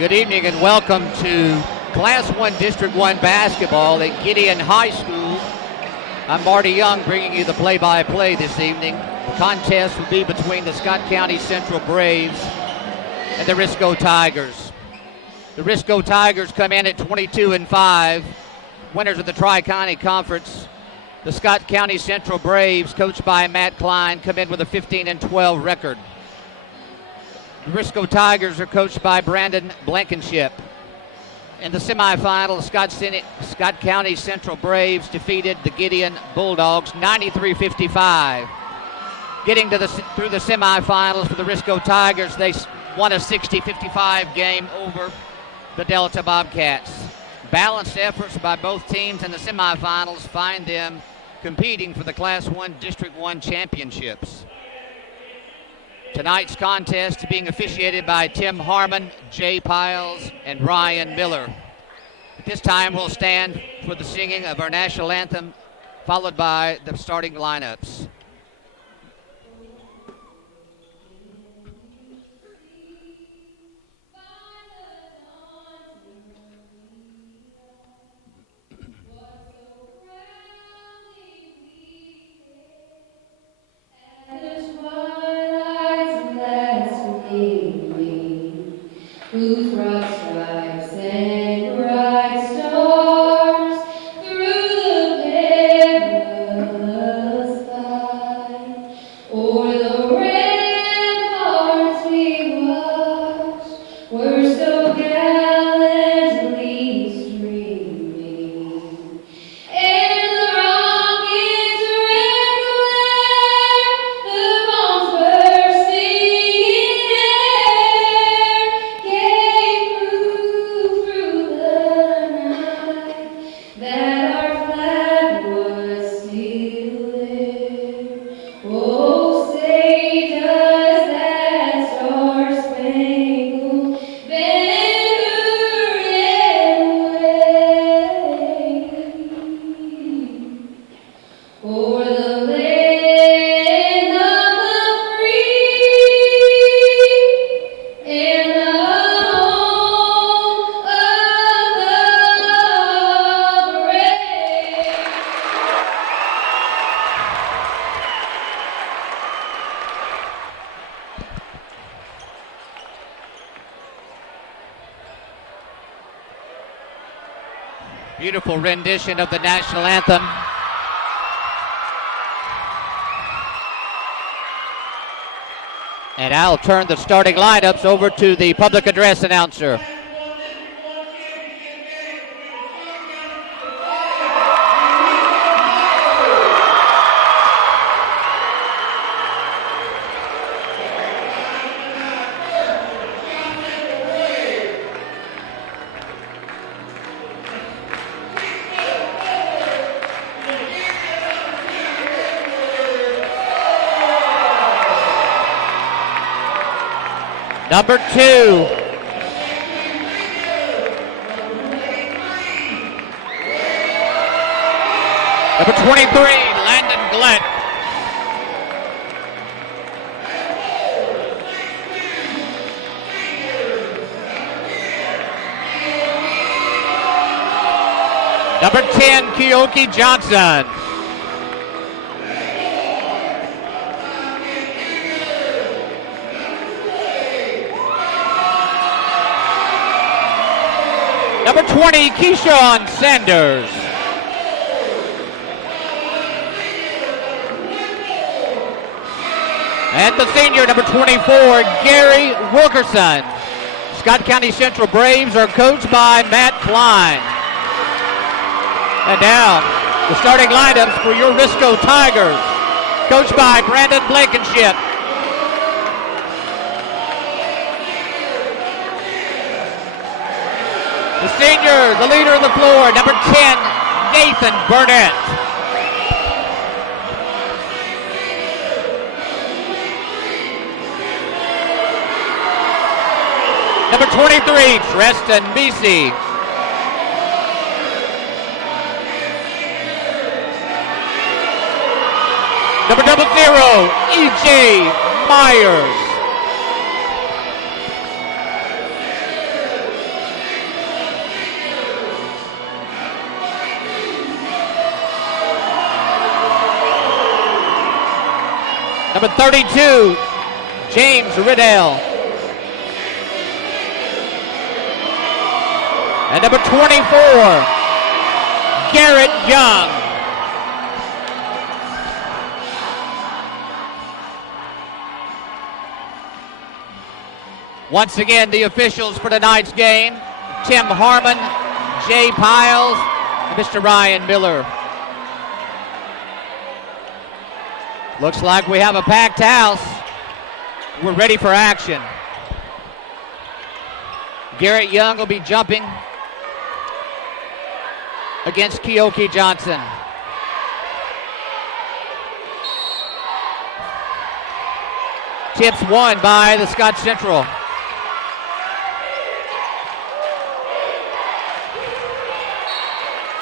Good evening and welcome to Class 1 District 1 basketball at Gideon High School. I'm Marty Young bringing you the play-by-play this evening. The contest will be between the Scott County Central Braves and the Risco Tigers. The Risco Tigers come in at 22-5, winners of the Tri-County Conference. The Scott County Central Braves, coached by Matt Klein, come in with a 15-12 record. The Risco Tigers are coached by Brandon Blankenship. In the semifinal, Scott County Central Braves defeated the Gideon Bulldogs 93-55. Getting through the semifinals for the Risco Tigers, they won a 60-55 game over the Delta Bobcats. Balanced efforts by both teams in the semifinals find them competing for the Class 1 District 1 championships. Tonight's contest being officiated by Tim Harmon, Jay Piles, and Ryan Miller. At this time, we'll stand for the singing of our national anthem, followed by the starting lineups. Whose broad stripes and bright stars through the perilous fight, o'er the ramparts we watched, were so gallantly streaming, and the rockets red glare, the bombs bursting in air, gave proof through the night that our flag was still there. Oh, say does that star-spangled banner yet wave o'er the land of the free and the home of the brave? Beautiful rendition of the national anthem. And I'll turn the starting lineups over to the public address announcer. Number 2. Number 23, Landon Glett. Number 10, Keoki Johnson. Number 20, Keyshawn Sanders. And the senior, number 24, Gary Wilkerson. Scott County Central Braves are coached by Matt Klein. And now, the starting lineups for your Risco Tigers, coached by Brandon Blankenship. The senior, the leader of the floor, number 10, Nathan Burnett. Number 23, Treston Beasy. Number 00, E.J. Myers. Number 32, James Riddell. And number 24, Garrett Young. Once again, the officials for tonight's game, Tim Harmon, Jay Piles, and Mr. Ryan Miller. Looks like we have a packed house. We're ready for action. Garrett Young will be jumping against Keoki Johnson. Tips won by the Scott Central.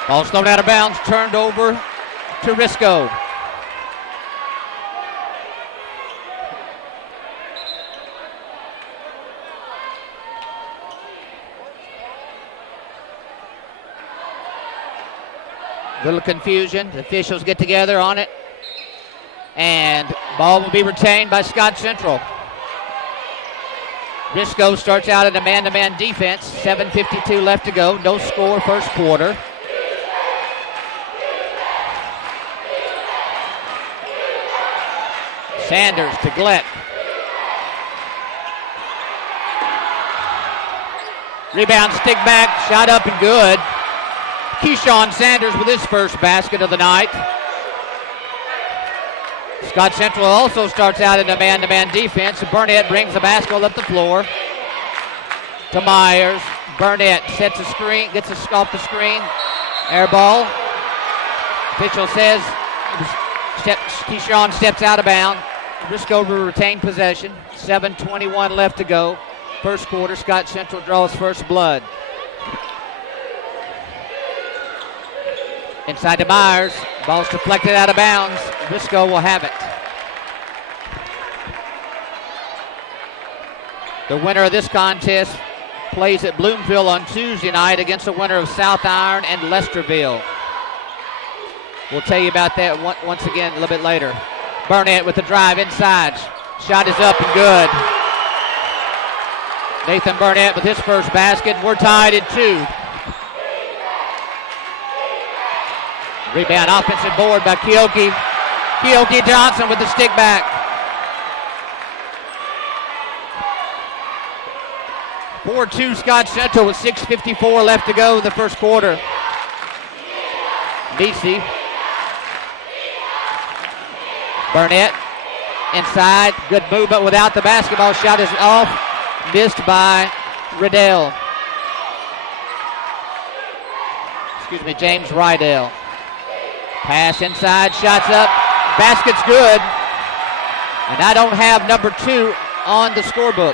Ball's thrown out of bounds, turned over to Risco. Little confusion. The officials get together on it. And ball will be retained by Scott Central. Risco starts out in a man-to-man defense. 7:52 left to go. No score first quarter. Sanders to Gleck. Rebound, stick back, shot up and good. Keyshawn Sanders with his first basket of the night. Scott Central also starts out in a man-to-man defense. Burnett brings the basketball up the floor to Myers. Burnett sets a screen, gets off the screen. Air ball. Official says Keyshawn steps out of bounds. Risco will retain possession. 7:21 left to go. First quarter, Scott Central draws first blood. Inside to Myers. Ball's deflected out of bounds. Risco will have it. The winner of this contest plays at Bloomfield on Tuesday night against the winner of South Iron and Lesterville. We'll tell you about that once again a little bit later. Burnett with the drive inside. Shot is up and good. Nathan Burnett with his first basket. We're tied at 2. Rebound, offensive board by Keoki. Keoki Johnson with the stick back. 4-2 Scott Central with 6:54 left to go in the first quarter. BC. Burnett inside. Good movement without the basketball. Shot is off. Missed by Riddell. James Rydell. Pass inside, shots up, basket's good. And I don't have number 2 on the scorebook.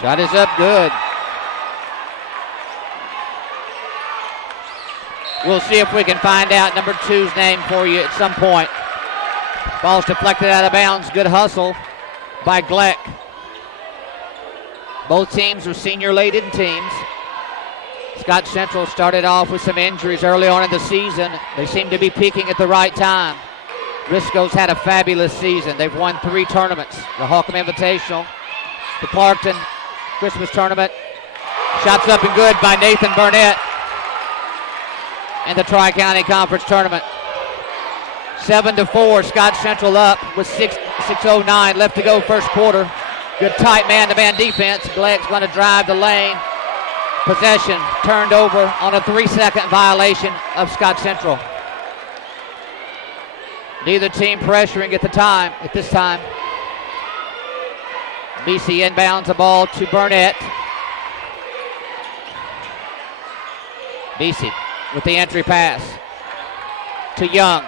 Shot is up, good. We'll see if we can find out number 2's name for you at some point. Ball's deflected out of bounds. Good hustle by Gleck. Both teams are senior-laden teams. Scott Central started off with some injuries early on in the season. They seem to be peaking at the right time. Risco's had a fabulous season. They've won 3 tournaments. The Holcomb Invitational, the Clarkton Christmas Tournament. Shots up and good by Nathan Burnett. And the Tri-County Conference Tournament. 7-4, Scott Central up with 6:09 left to go first quarter. Good tight man-to-man defense. Gleck's going to drive the lane. Possession turned over on a 3-second violation of Scott Central. Neither team pressuring at this time. BC inbounds the ball to Burnett. BC with the entry pass to Young.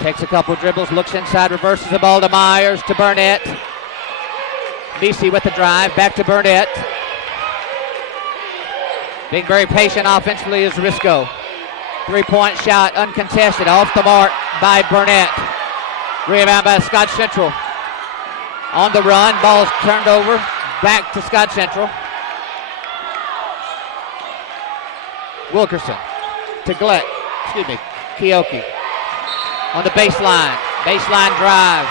Takes a couple dribbles, looks inside, reverses the ball to Myers, to Burnett. BC with the drive, back to Burnett. Being very patient offensively is Risco. 3-point shot uncontested, off the mark by Burnett. Rebound by Scott Central. On the run, ball's turned over. Back to Scott Central. Wilkerson to Keoki. On the baseline. Baseline drive.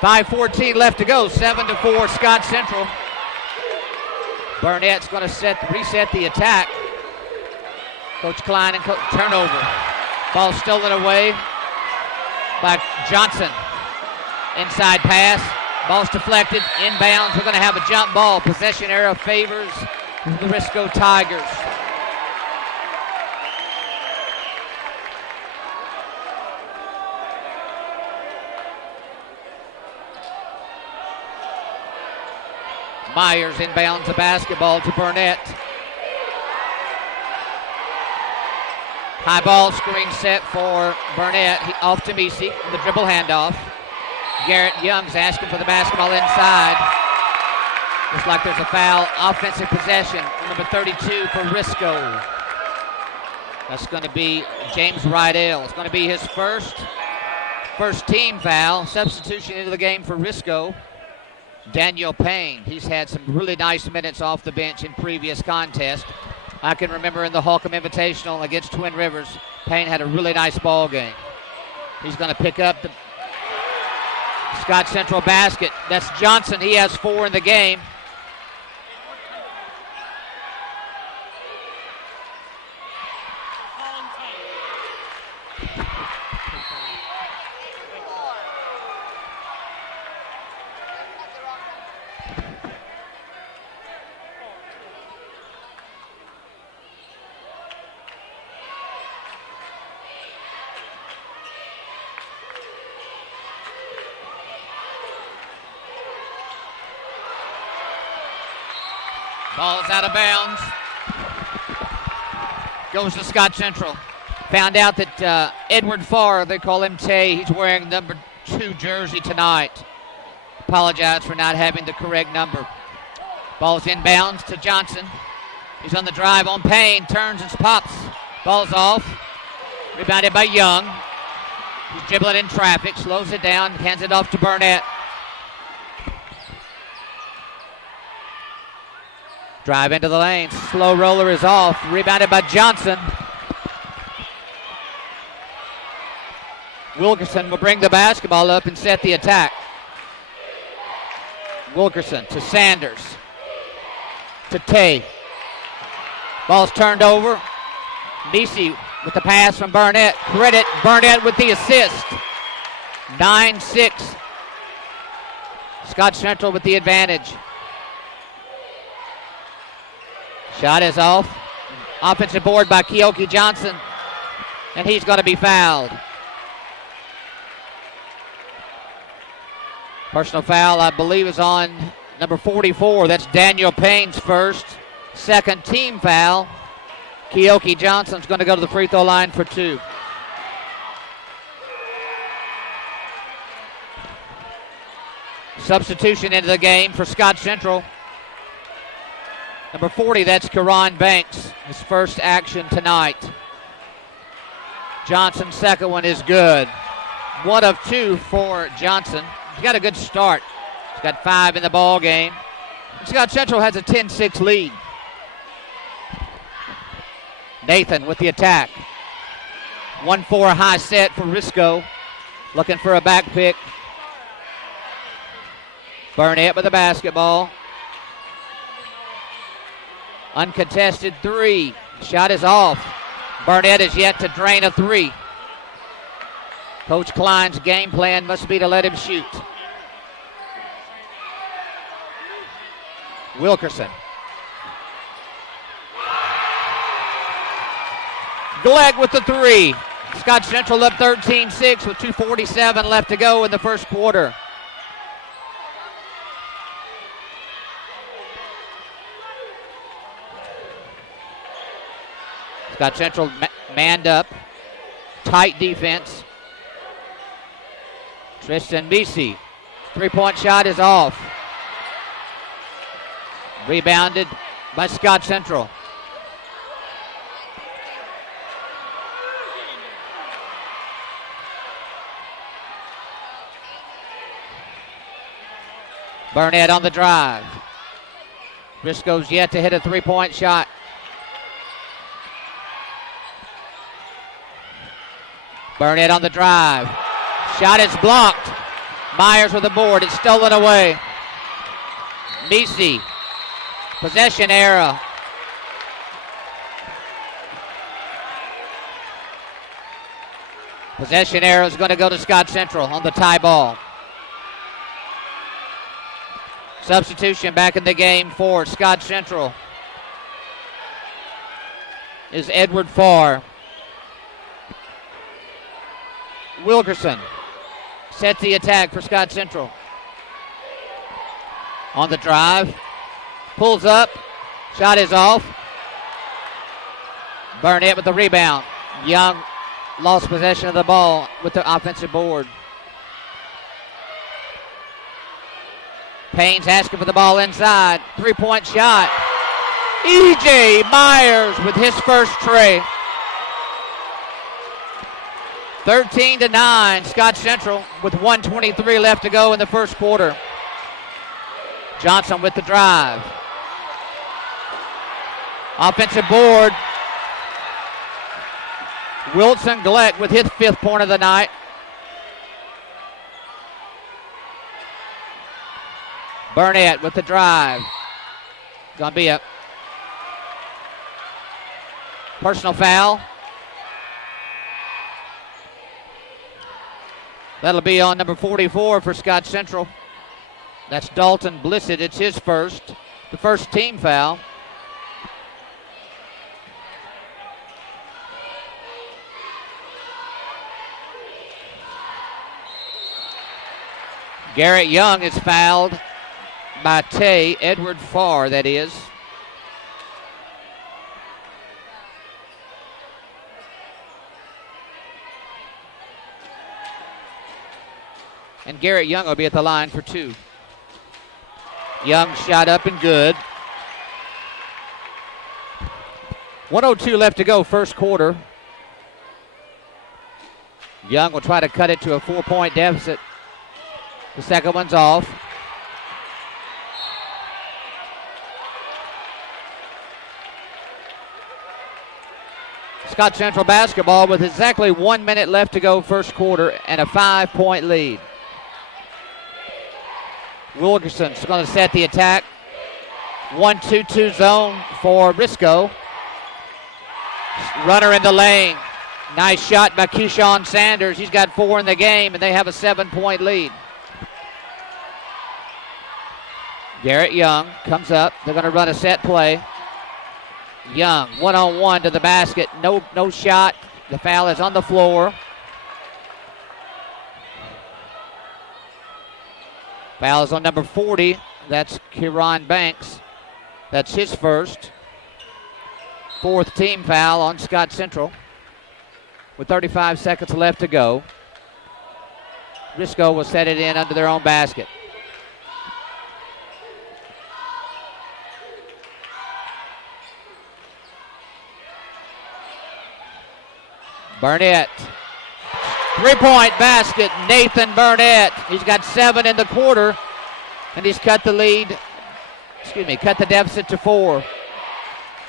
.5:14 left to go. 7-4 Scott Central. Burnett's going to reset the attack. Coach Klein and turnover. Ball stolen away by Johnson. Inside pass. Ball's deflected. Inbounds. We're going to have a jump ball. Possession arrow favors the Risco Tigers. Myers inbounds the basketball to Burnett. High ball screen set for Burnett. Off to Misi. The dribble handoff. Garrett Young's asking for the basketball inside. Looks like there's a foul. Offensive possession. Number 32 for Risco. That's going to be James Rydell. It's going to be his first team foul. Substitution into the game for Risco. Daniel Payne. He's had some really nice minutes off the bench in previous contests. I can remember in the Holcomb Invitational against Twin Rivers, Payne had a really nice ball game. He's going to pick up the Scott Central basket. That's Johnson. He has 4 in the game. Ball's out of bounds. Goes to Scott Central. Found out that Edward Farr, they call him Tay, he's wearing number 2 jersey tonight. Apologize for not having the correct number. Ball's inbounds to Johnson. He's on the drive on Payne, turns and pops. Ball's off. Rebounded by Young. He's dribbling in traffic, slows it down, hands it off to Burnett. Drive into the lane. Slow roller is off. Rebounded by Johnson. Wilkerson will bring the basketball up and set the attack. Wilkerson to Sanders. To Tay. Ball's turned over. Misi with the pass from Burnett. Credit Burnett with the assist. 9-6. Scott Central with the advantage. Shot is off. Offensive board by Keoki Johnson. And he's going to be fouled. Personal foul, I believe, is on number 44. That's Daniel Payne's first. Second team foul. Keoki Johnson's going to go to the free throw line for 2. Substitution into the game for Scott Central. Number 40, that's Karan Banks, his first action tonight. Johnson's second one is good. 1 of 2 for Johnson. He's got a good start. He's got 5 in the ball game. Scott Central has a 10-6 lead. Nathan with the attack. 1-4 high set for Risco. Looking for a back pick. Burnett with the basketball. Uncontested 3. Shot is off. Burnett is yet to drain a 3. Coach Klein's game plan must be to let him shoot. Wilkerson. Glegg with the 3. Scott Central up 13-6 with 2:47 left to go in the first quarter. Scott Central manned up. Tight defense. Tristan Misi Three-point shot is off. Rebounded by Scott Central. Burnett on the drive. Risco's yet to hit a three-point shot. Burnett on the drive. Shot is blocked. Myers with the board. It's stolen away. Nisi. Possession error. Possession error is going to go to Scott Central on the tie ball. Substitution back in the game for Scott Central is Edward Farr. Wilkerson sets the attack for Scott Central. On the drive, pulls up, shot is off. Burnett with the rebound. Young lost possession of the ball with the offensive board. Payne's asking for the ball inside. Three-point shot. E.J. Myers with his first tray. 13-9, Scott Central with 1:23 left to go in the first quarter. Johnson with the drive. Offensive board. Wilson Gleck with his fifth point of the night. Burnett with the drive. Gonna be a personal foul. That'll be on number 44 for Scott Central. That's Dalton Blissett. It's his first, the first team foul. Garrett Young is fouled by Tay, Edward Farr, that is. And Garrett Young will be at the line for two. Young shot up and good. 1:02 left to go, first quarter. Young will try to cut it to a 4-point deficit. The second one's off. Scott Central basketball with exactly 1 minute left to go first quarter and a 5-point lead. Wilkerson's going to set the attack. 1-2-2 zone for Risco. Runner in the lane. Nice shot by Keyshawn Sanders. He's got 4 in the game, and they have a 7-point lead. Garrett Young comes up. They're going to run a set play. Young, one-on-one to the basket. No shot. The foul is on the floor. Foul is on number 40. That's Kieran Banks. That's his first. Fourth team foul on Scott Central. With 35 seconds left to go. Risco will set it in under their own basket. Burnett. Three-point basket, Nathan Burnett. He's got 7 in the quarter, and he's cut the deficit to 4.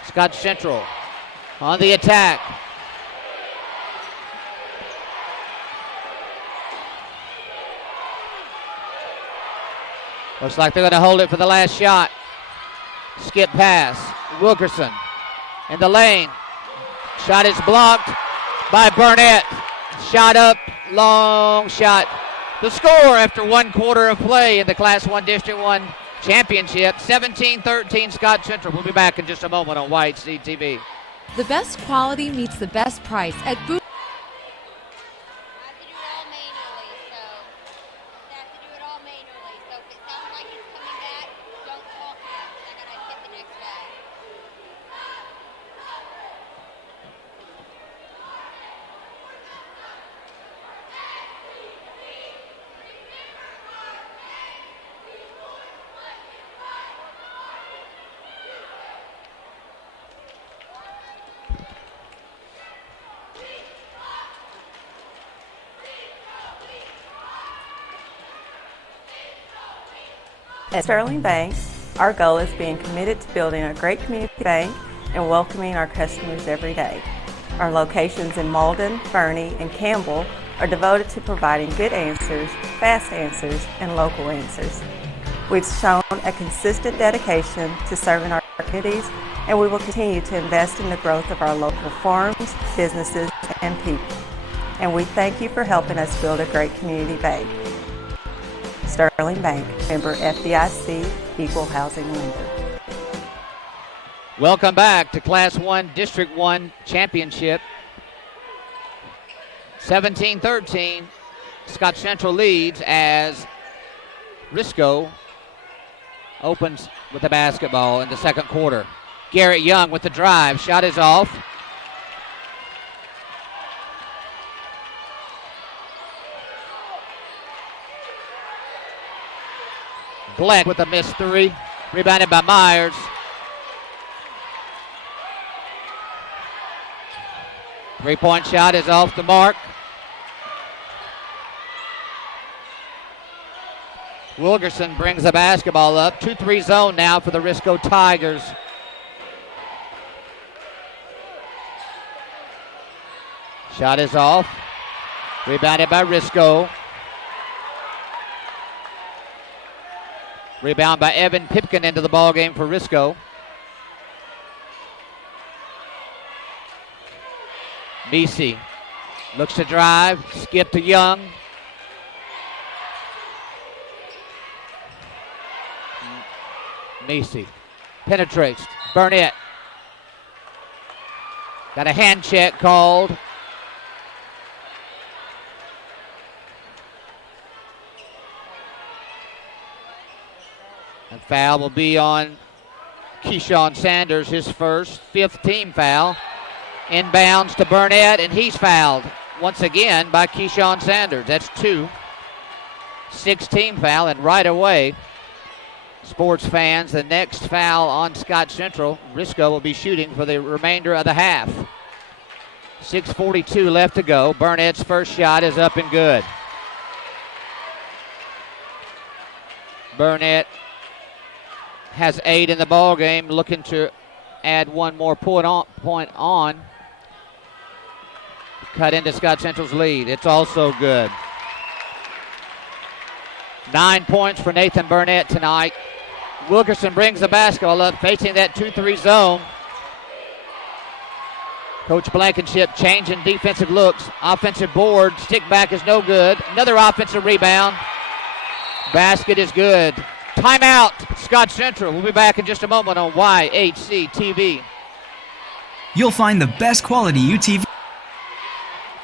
Scott Central on the attack. Looks like they're going to hold it for the last shot. Skip pass. Wilkerson in the lane. Shot is blocked by Burnett. Shot up, long shot. The score after 1 quarter of play in the Class 1 District 1 Championship, 17-13 Scott Central. We'll be back in just a moment on White Seed TV. The best quality meets the best price at Food. At Sterling Bank, our goal is being committed to building a great community bank and welcoming our customers every day. Our locations in Malden, Fernie, and Campbell are devoted to providing good answers, fast answers, and local answers. We've shown a consistent dedication to serving our communities, and we will continue to invest in the growth of our local farms, businesses, and people. And we thank you for helping us build a great community bank. Sterling Bank, member FDIC, equal housing lender. Welcome back to Class 1 District 1 Championship. 17-13, Scott Central leads as Risco opens with the basketball in the second quarter. Garrett Young with the drive. Shot is off. Black with a missed three. Rebounded by Myers. Three-point shot is off the mark. Wilgerson brings the basketball up. 2-3 zone now for the Risco Tigers. Shot is off. Rebounded by Risco. Rebound by Evan Pipkin into the ballgame for Risco. Messi looks to drive. Skip to Young. Messi penetrates. Burnett. Got a hand check called. And foul will be on Keyshawn Sanders, his first, fifth team foul. Inbounds to Burnett, and he's fouled once again by Keyshawn Sanders. That's two. Sixth team foul, and right away, sports fans, the next foul on Scott Central. Risco will be shooting for the remainder of the half. 6:42 left to go. Burnett's first shot is up and good. Burnett has 8 in the ball game, looking to add one more point on. Cut into Scott Central's lead. It's also good. 9 points for Nathan Burnett tonight. Wilkerson brings the basketball up, facing that 2-3 zone. Coach Blankenship changing defensive looks. Offensive board, stick back is no good. Another offensive rebound. Basket is good. Timeout, Scott Central. We'll be back in just a moment on YHC TV. You'll find the best quality UTV.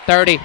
30.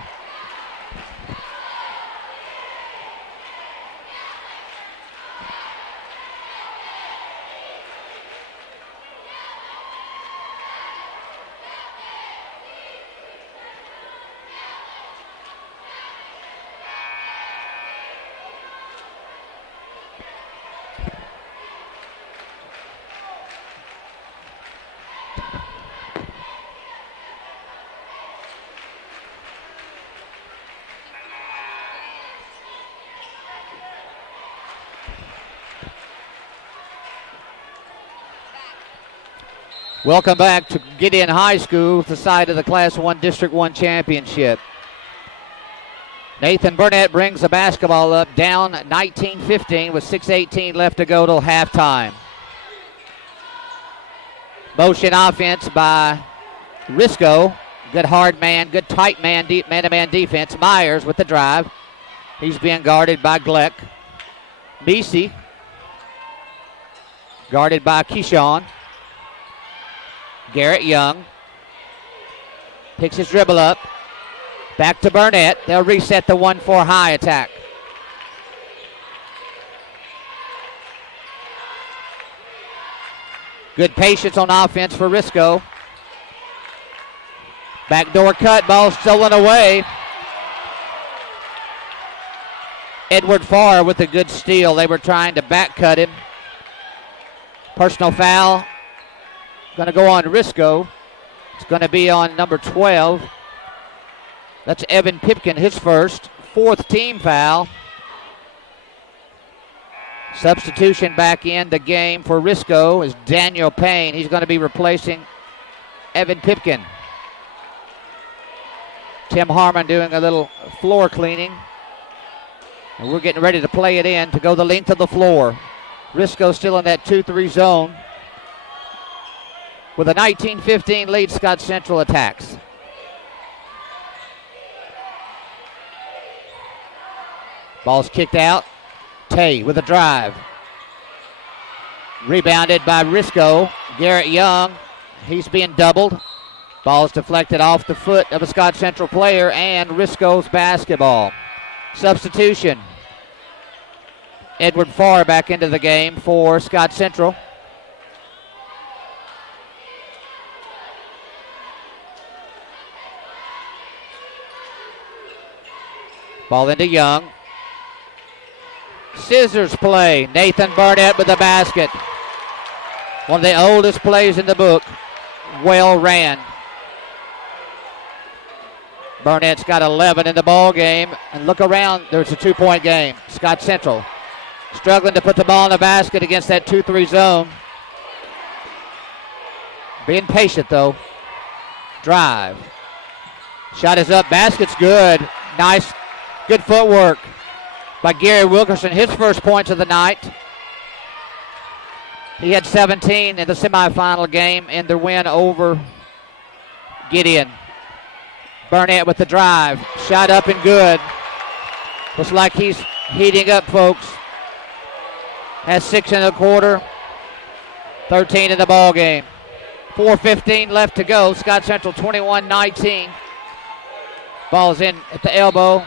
Welcome back to Gideon High School, the side of the Class 1 District 1 Championship. Nathan Burnett brings the basketball up, down 19-15 with 6:18 left to go till halftime. Motion offense by Risco. Good hard man, good tight man, man-to-man defense. Myers with the drive. He's being guarded by Gleck. Messi guarded by Keyshawn. Garrett Young picks his dribble up. Back to Burnett. They'll reset the 1-4 high attack. Good patience on offense for Risco. Backdoor cut, ball stolen away. Edward Farr with a good steal. They were trying to back cut him. Personal foul. Going to go on Risco. It's going to be on number 12. That's Evan Pipkin, his first. Fourth team foul. Substitution back in the game for Risco is Daniel Payne. He's going to be replacing Evan Pipkin. Tim Harmon doing a little floor cleaning. And we're getting ready to play it in to go the length of the floor. Risco still in that 2-3 zone. With a 19-15 lead, Scott Central attacks. Ball's kicked out. Tay with a drive. Rebounded by Risco. Garrett Young, he's being doubled. Ball's deflected off the foot of a Scott Central player, and Risco's basketball. Substitution. Edward Farr back into the game for Scott Central. Ball into Young. Scissors play. Nathan Burnett with the basket. One of the oldest plays in the book. Well ran. Burnett's got 11 in the ball game. And look around. There's a 2-point game. Scott Central struggling to put the ball in the basket against that 2-3 zone. Being patient, though. Drive. Shot is up. Basket's good. Nice. Good footwork by Gary Wilkerson. His first points of the night. He had 17 in the semifinal game in the win over Gideon. Burnett with the drive. Shot up and good. Looks like he's heating up, folks. Has 6 in the quarter. 13 in the ball game. 4:15 left to go. Scott Central 21-19. Ball's in at the elbow.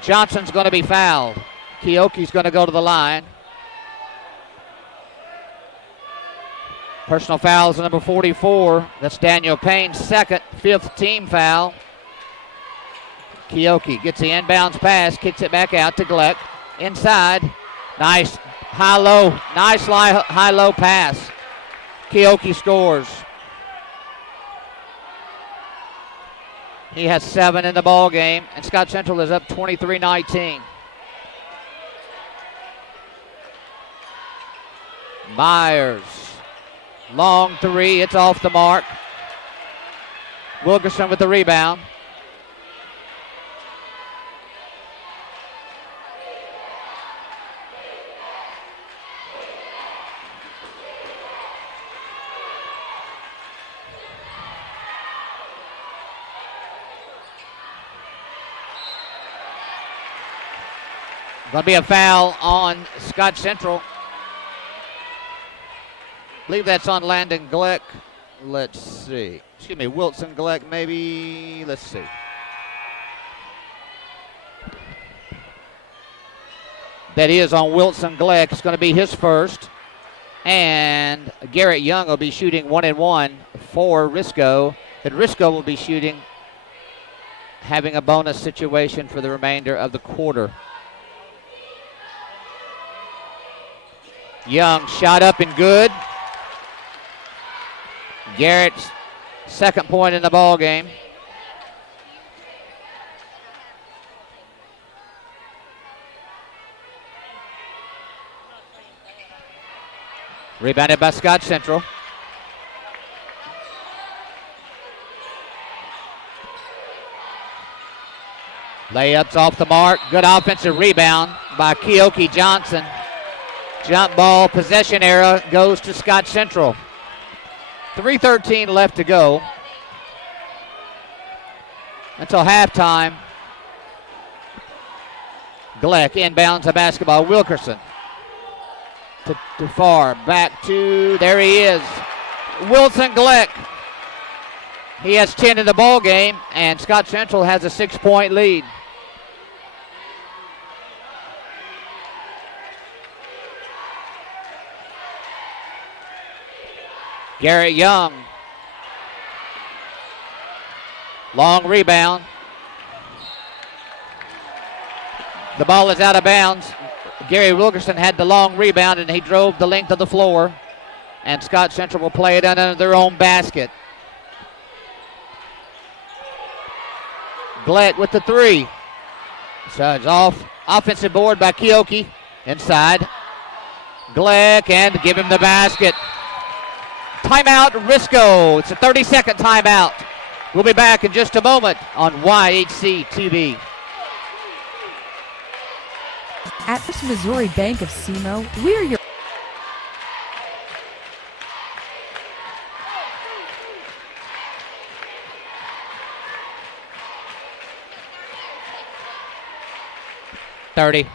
Johnson's going to be fouled. Keoki's going to go to the line. Personal fouls number 44. That's Daniel Payne's second, 5th team foul. Keoki gets the inbounds pass, kicks it back out to Gleck. Inside. Nice high-low. Nice high-low pass. Keoki scores. He has 7 in the ball game, and Scott Central is up 23-19. Myers, long 3, it's off the mark. Wilkerson with the rebound. Going to be a foul on Scott Central. I believe that's on Landon Gleck. Let's see. Excuse me, Wilson Gleck maybe. Let's see. That is on Wilson Gleck. It's going to be his first. And Garrett Young will be shooting 1-1 for Risco. And Risco will be shooting, having a bonus situation for the remainder of the quarter. Young shot up and good. Garrett's second point in the ball game. Rebounded by Scott Central. Layups off the mark. Good offensive rebound by Keoki Johnson. Jump ball, possession error goes to Scott Central. 3:13 left to go until halftime. Gleck inbounds the basketball. Wilkerson to far. Back to, there he is. Wilson Gleck. He has 10 in the ball game, and Scott Central has a 6-point lead. Garrett Young. Long rebound. The ball is out of bounds. Gary Wilkerson had the long rebound, and he drove the length of the floor. And Scott Central will play it under their own basket. Gleck with the 3. So it's off. Offensive board by Keoki. Inside. Gleck and give him the basket. Timeout, Risco. It's a 30-second timeout. We'll be back in just a moment on YHC TV. At First Missouri Bank of SEMO, we're your .30.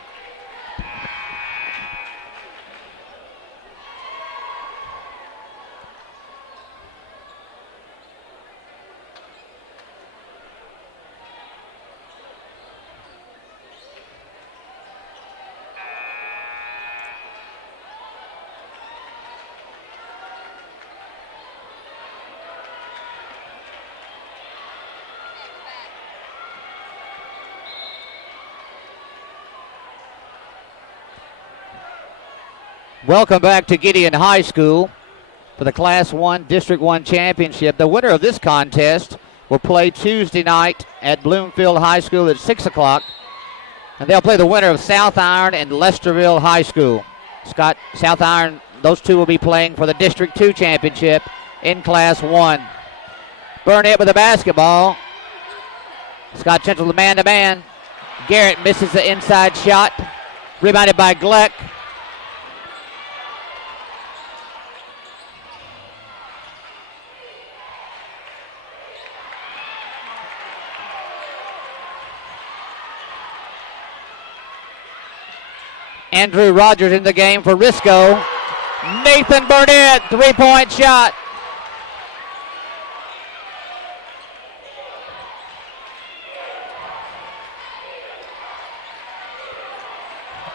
Welcome back to Gideon High School for the Class 1 District 1 Championship. The winner of this contest will play Tuesday night at Bloomfield High School at 6 o'clock. And they'll play the winner of South Iron and Lesterville High School. South Iron, those two will be playing for the District 2 Championship in Class 1. Burnett with the basketball. Scott Central the man-to-man. Garrett misses the inside shot. Rebounded by Gleck. Andrew Rogers in the game for Risco. Nathan Burnett, three-point shot.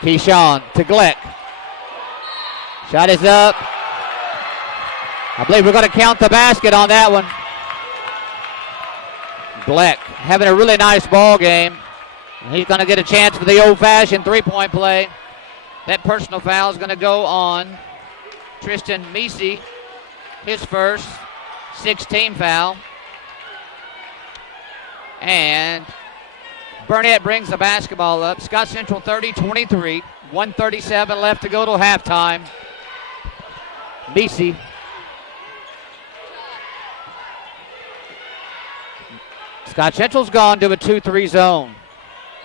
Keyshawn to Gleck. Shot is up. I believe we're going to count the basket on that one. Gleck having a really nice ball game. He's going to get a chance for the old-fashioned three-point play. That personal foul is going to go on Tristan Meesey, his first 16 foul. And Burnett brings the basketball up. Scott Central 30-23, 1:37 left to go till halftime. Meesey. Scott Central's gone to a 2-3 zone.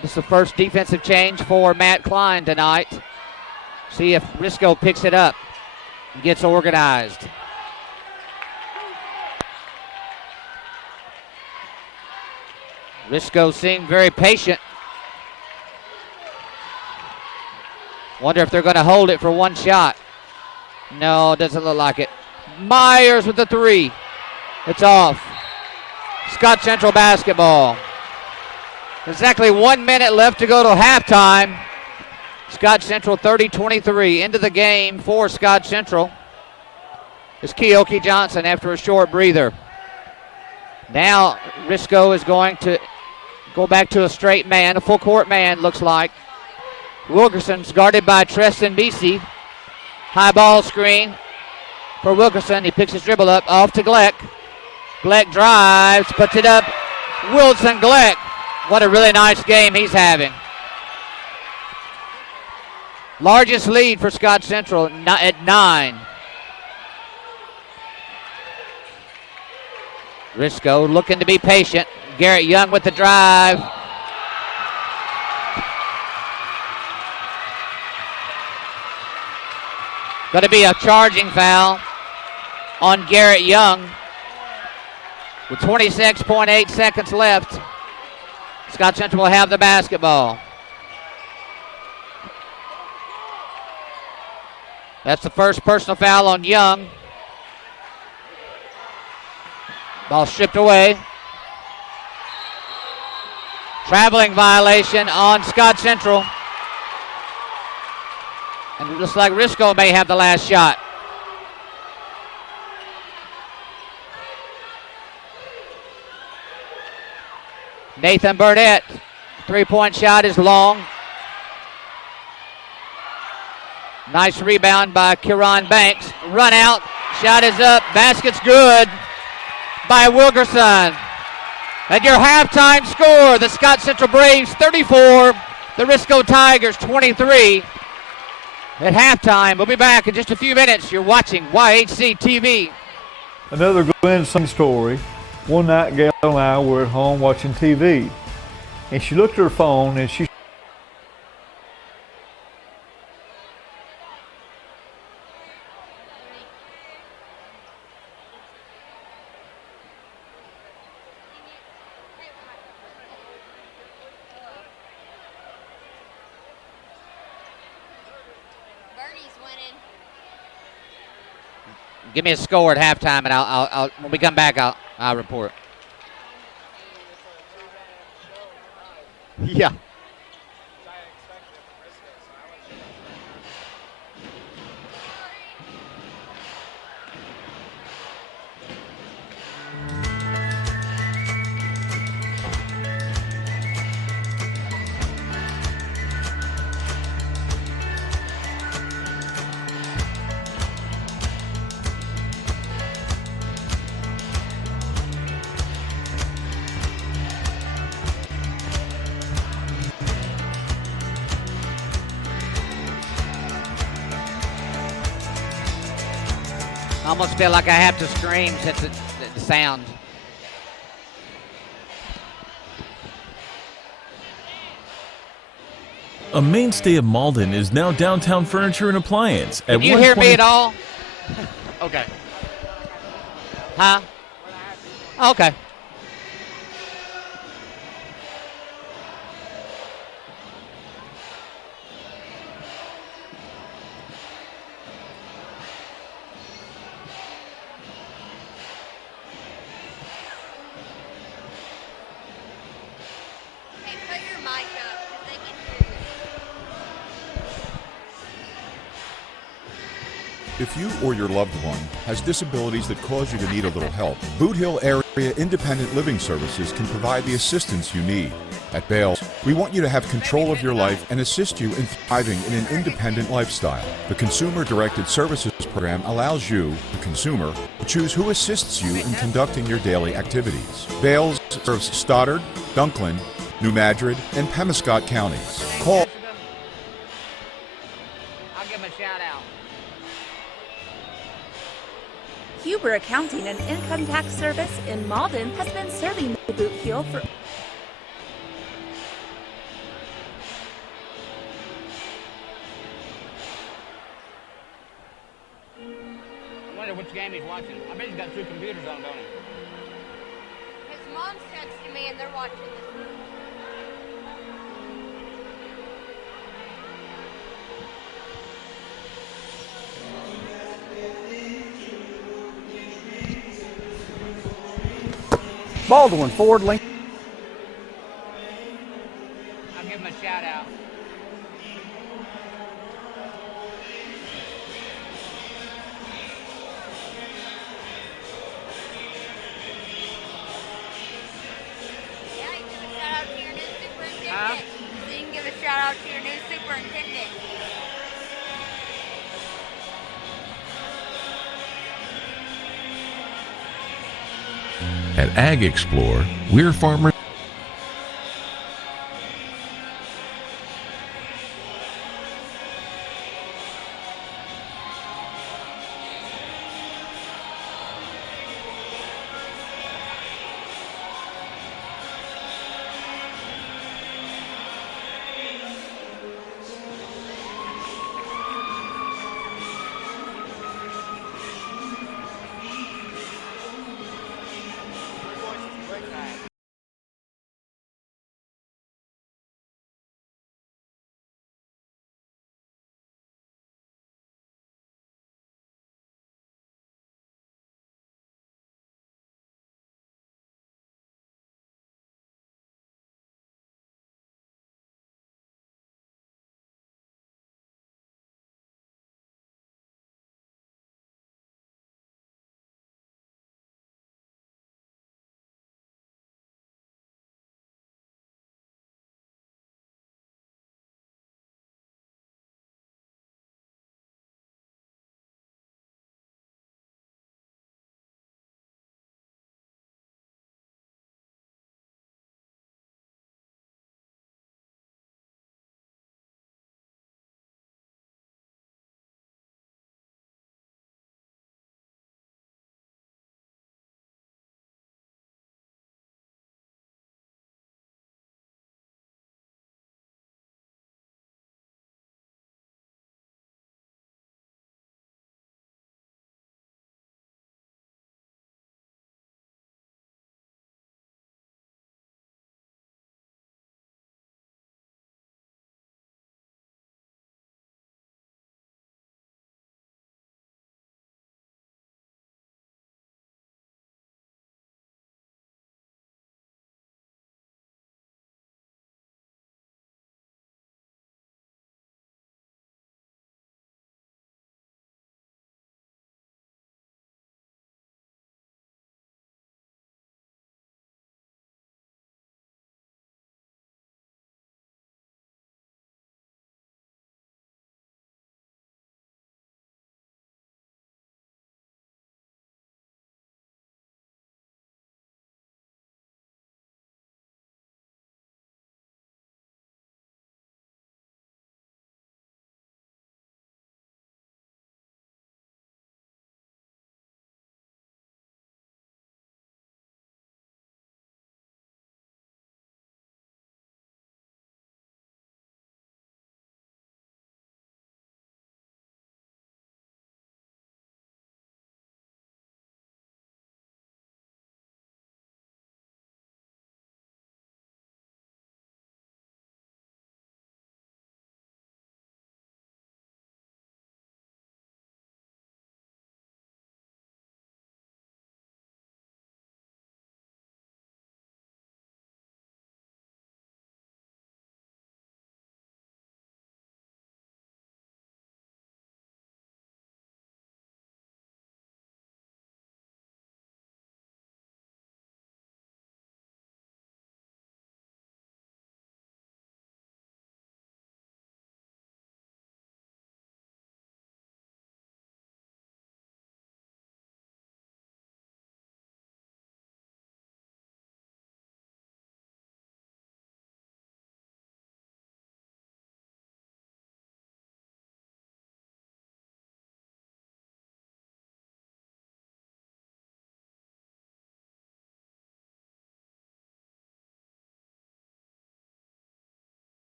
This is the first defensive change for Matt Klein tonight. See if Risco picks it up and gets organized. Risco seemed very patient. Wonder if they're going to hold it for one shot. No, doesn't look like it. Myers with the three. It's off. Scott Central basketball. Exactly 1 minute left to go to halftime. Scott Central 30-23 into the game for Scott Central. It's Keoki Johnson after a short breather. Now Risco is going to go back to a straight man, a full court man looks like. Wilkerson's guarded by Tristan Meesey. High ball screen for Wilkerson. He picks his dribble up off to Gleck. Gleck drives, puts it up. Wilson Gleck. What a really nice game he's having. Largest lead for Scott Central at 9. Risco looking to be patient. Garrett Young with the drive. Going to be a charging foul on Garrett Young with 26.8 seconds left. Scott Central will have the basketball. That's the first personal foul on Young. Ball stripped away. Traveling violation on Scott Central. And it looks like Risco may have the last shot. Nathan Burnett, three-point shot is long. Nice rebound by Kieran Banks. Run out, shot is up, basket's good by Wilkerson. And your halftime score, the Scott Central Braves 34, the Risco Tigers 23. At halftime, we'll be back in just a few minutes. You're watching YHC TV. Another Glenn Sung story. One night, Gail and I were at home watching TV, and she looked at her phone and she Give me a score at halftime, and I'll when we come back, I'll report. Yeah. I almost feel like I have to scream since the sound. A mainstay of Malden is now Downtown Furniture and Appliance. Can you hear me at all? Okay. Huh? Okay. If you or your loved one has disabilities that cause you to need a little help, Boot Hill Area Independent Living Services can provide the assistance you need. At Bales, we want you to have control of your life and assist you in thriving in an independent lifestyle. The Consumer-Directed Services Program allows you, the consumer, to choose who assists you in conducting your daily activities. Bales serves Stoddard, Dunklin, New Madrid, and Pemiscot counties. Call. I'll give him a shout out. Huber Accounting and Income Tax Service in Malden has been serving the Boot Heel for I wonder which game he's watching. I bet he's got two computers on, don't he? His mom's texting me and they're watching this. Baldwin, Ford, Lincoln. I'll give him a shout out. Yeah, you can give a shout out to your new superintendent. So you can give a shout out to your new superintendent. At Ag Explore, we're farmers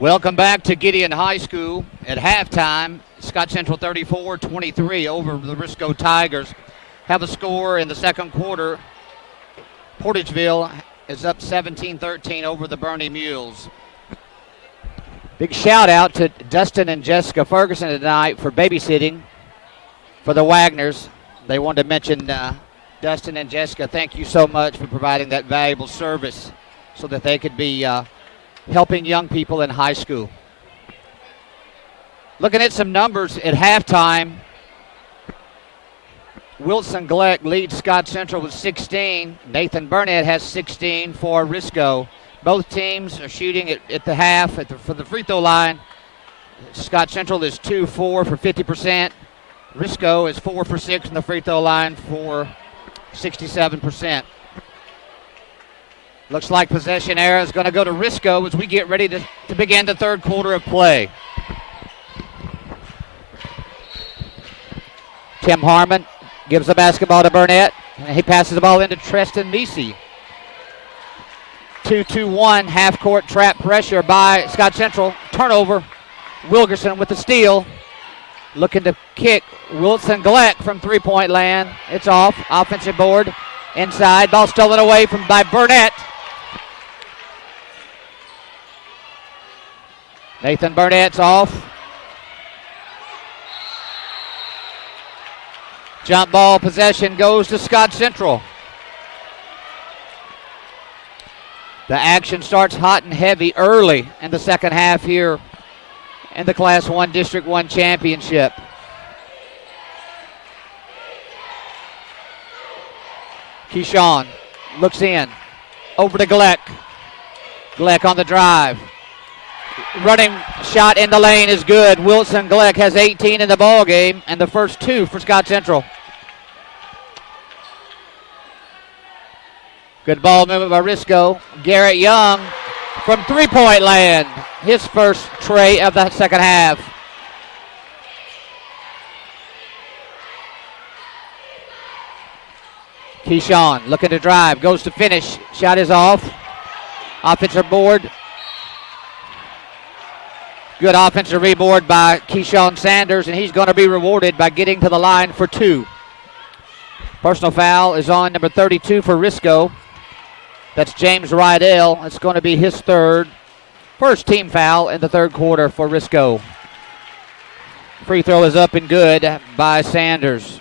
Welcome back to Gideon High School. At halftime, Scott Central 34-23 over the Risco Tigers. Have a score in the second quarter. Portageville is up 17-13 over the Bernie Mules. Big shout out to Dustin and Jessica Ferguson tonight for babysitting for the Wagners. They wanted to mention Dustin and Jessica, thank you so much for providing that valuable service so that they could be helping young people in high school. Looking at some numbers at halftime, Wilson Gleck leads Scott Central with 16. Nathan Burnett has 16 for Risco. Both teams are shooting at the half for the free throw line. Scott Central is 2-4 for 50%. Risco is 4 for 6 on the free throw line for 67%. Looks like possession era is going to go to Risco as we get ready to begin the third quarter of play. Tim Harmon gives the basketball to Burnett, and he passes the ball into Treston Meesey. 2-2-1 half-court trap pressure by Scott Central. Turnover. Wilkerson with the steal. Looking to kick. Wilson Gleck from three-point land. It's off. Offensive board. Inside. Ball stolen away by Burnett. Nathan Burnett's off. Jump ball possession goes to Scott Central. The action starts hot and heavy early in the second half here in the Class 1 District 1 Championship. Keyshawn looks in. Over to Gleck. Gleck on the drive. Running shot in the lane is good. Wilson Gleck has 18 in the ball game and the first 2 for Scott Central. Good ball movement by Risco. Garrett Young from three-point land. His first tray of the second half. Keyshawn looking to drive. Goes to finish. Shot is off. Offensive board. Good offensive reboard by Keyshawn Sanders, and he's going to be rewarded by getting to the line for 2. Personal foul is on number 32 for Risco. That's James Rydell. It's going to be his third. First team foul in the third quarter for Risco. Free throw is up and good by Sanders.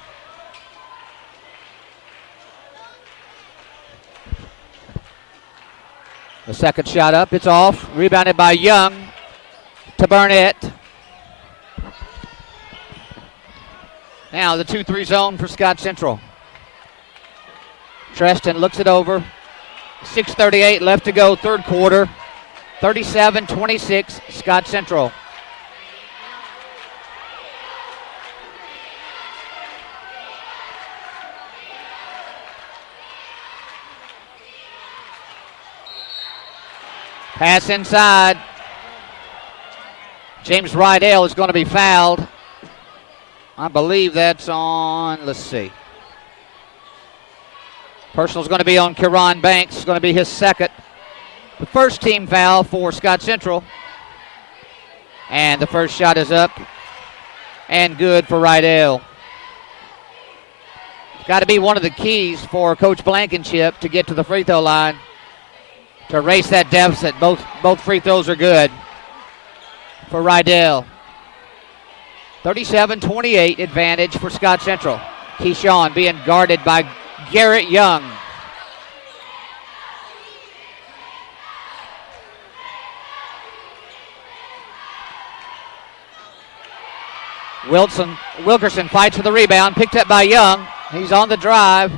The second shot up, it's off. Rebounded by Young to Burnett. Now the 2-3 zone for Scott Central. Treston looks it over. 6:38 left to go, third quarter. 37-26, Scott Central. Pass inside. James Rydell is going to be fouled. I believe that's on, let's see. Personal's going to be on Kieran Banks. It's going to be his second. The first team foul for Scott Central. And the first shot is up and good for Rydell. It's got to be one of the keys for Coach Blankenship to get to the free throw line to erase that deficit. Both free throws are good for Rydell. 37-28 advantage for Scott Central. Keyshawn being guarded by Garrett Young. Wilkerson fights for the rebound, picked up by Young. He's on the drive.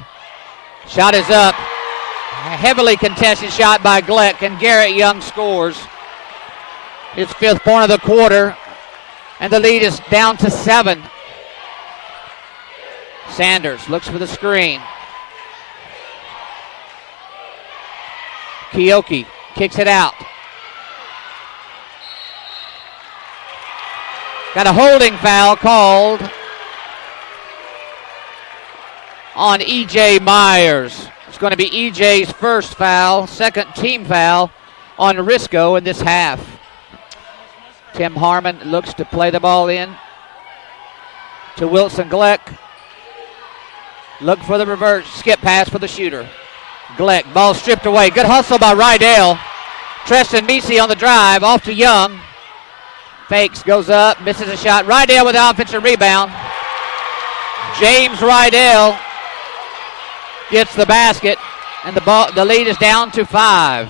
Shot is up. A heavily contested shot by Gleck, and Garrett Young scores. His fifth point of the quarter, and the lead is down to 7. Sanders looks for the screen. Keoki kicks it out. Got a holding foul called on E.J. Myers. It's going to be E.J.'s first foul, second team foul on Risco in this half. Tim Harmon looks to play the ball in to Wilson Gleck. Look for the reverse skip pass for the shooter. Gleck, ball stripped away. Good hustle by Rydell. Treston Meesey on the drive, off to Young. Fakes, goes up, misses a shot. Rydell with the offensive rebound. James Rydell gets the basket, and the lead is down to 5.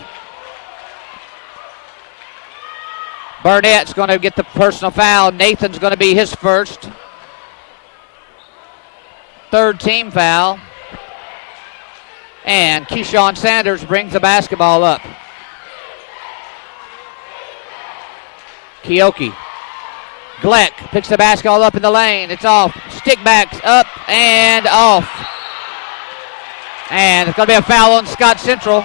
Burnett's going to get the personal foul. Nathan's going to be his first. Third team foul. And Keyshawn Sanders brings the basketball up. Keoki. Gleck picks the basketball up in the lane. It's off. Stick backs up and off. And it's going to be a foul on Scott Central.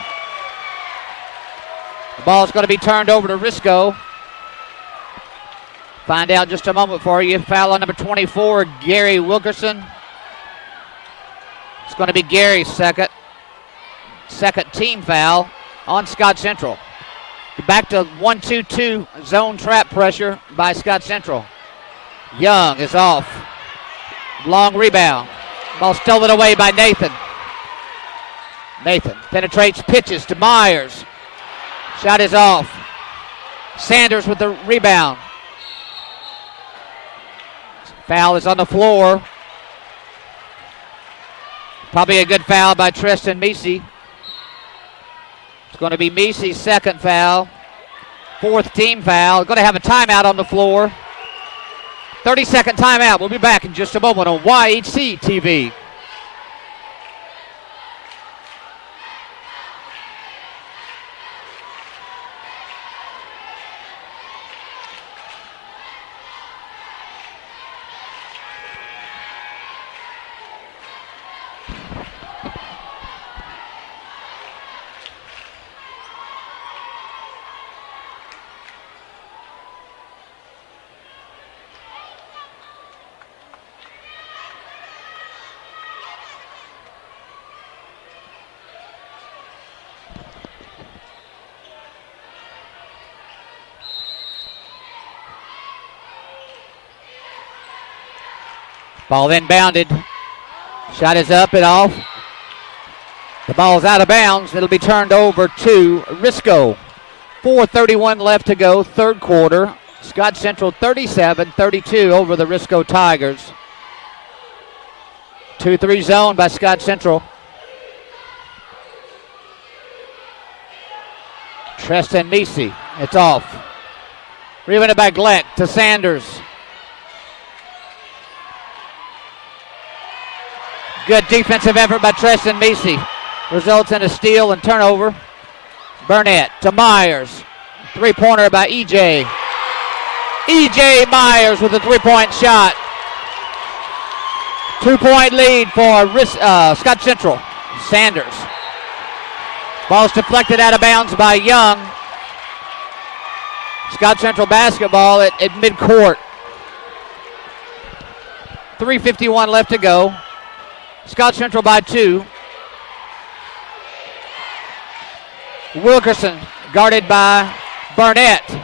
The ball's going to be turned over to Risco. Find out in just a moment for you. Foul on number 24, Gary Wilkerson. It's going to be Gary's second team foul on Scott Central. Back to 1-2-2 zone trap pressure by Scott Central. Young is off. Long rebound. Ball stolen away by Nathan. Nathan penetrates, pitches to Myers. Shot is off. Sanders with the rebound. Foul is on the floor. Probably a good foul by Treston Meesey. It's going to be Meesey's second foul. Fourth team foul. Going to have a timeout on the floor. 30-second timeout. We'll be back in just a moment on YHC TV. Ball inbounded. Shot is up and off. The ball's out of bounds. It'll be turned over to Risco. 4:31 left to go, third quarter. Scott Central 37-32 over the Risco Tigers. 2-3 zone by Scott Central. Treston Meesey. It's off. Rebounded by Gleck to Sanders. Good defensive effort by Treston Meesey. Results in a steal and turnover. Burnett to Myers. Three-pointer by E.J. E.J. Myers with a three-point shot. 2-point lead for Scott Central. Sanders. Ball's deflected out of bounds by Young. Scott Central basketball at midcourt. 3:51 left to go. Scott Central by 2. Wilkerson guarded by Burnett. I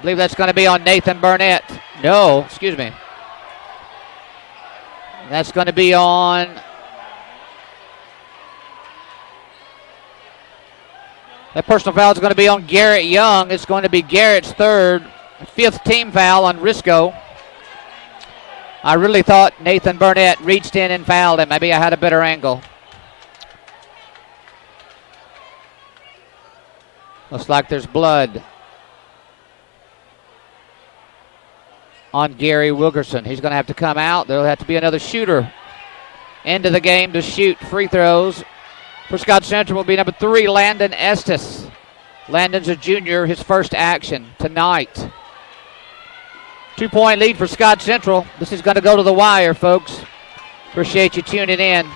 believe that's going to be on Nathan Burnett. No, excuse me. That's going to be on that personal foul is going to be on Garrett Young. It's going to be Garrett's fifth team foul on Risco. I really thought Nathan Burnett reached in and fouled him. Maybe I had a better angle. Looks like there's blood on Gary Wilkerson. He's going to have to come out. There'll have to be another shooter into the game to shoot free throws. For Scott Central will be number 3, Landon Estes. Landon's a junior, his first action tonight. 2-point lead for Scott Central. This is going to go to the wire, folks. Appreciate you tuning in.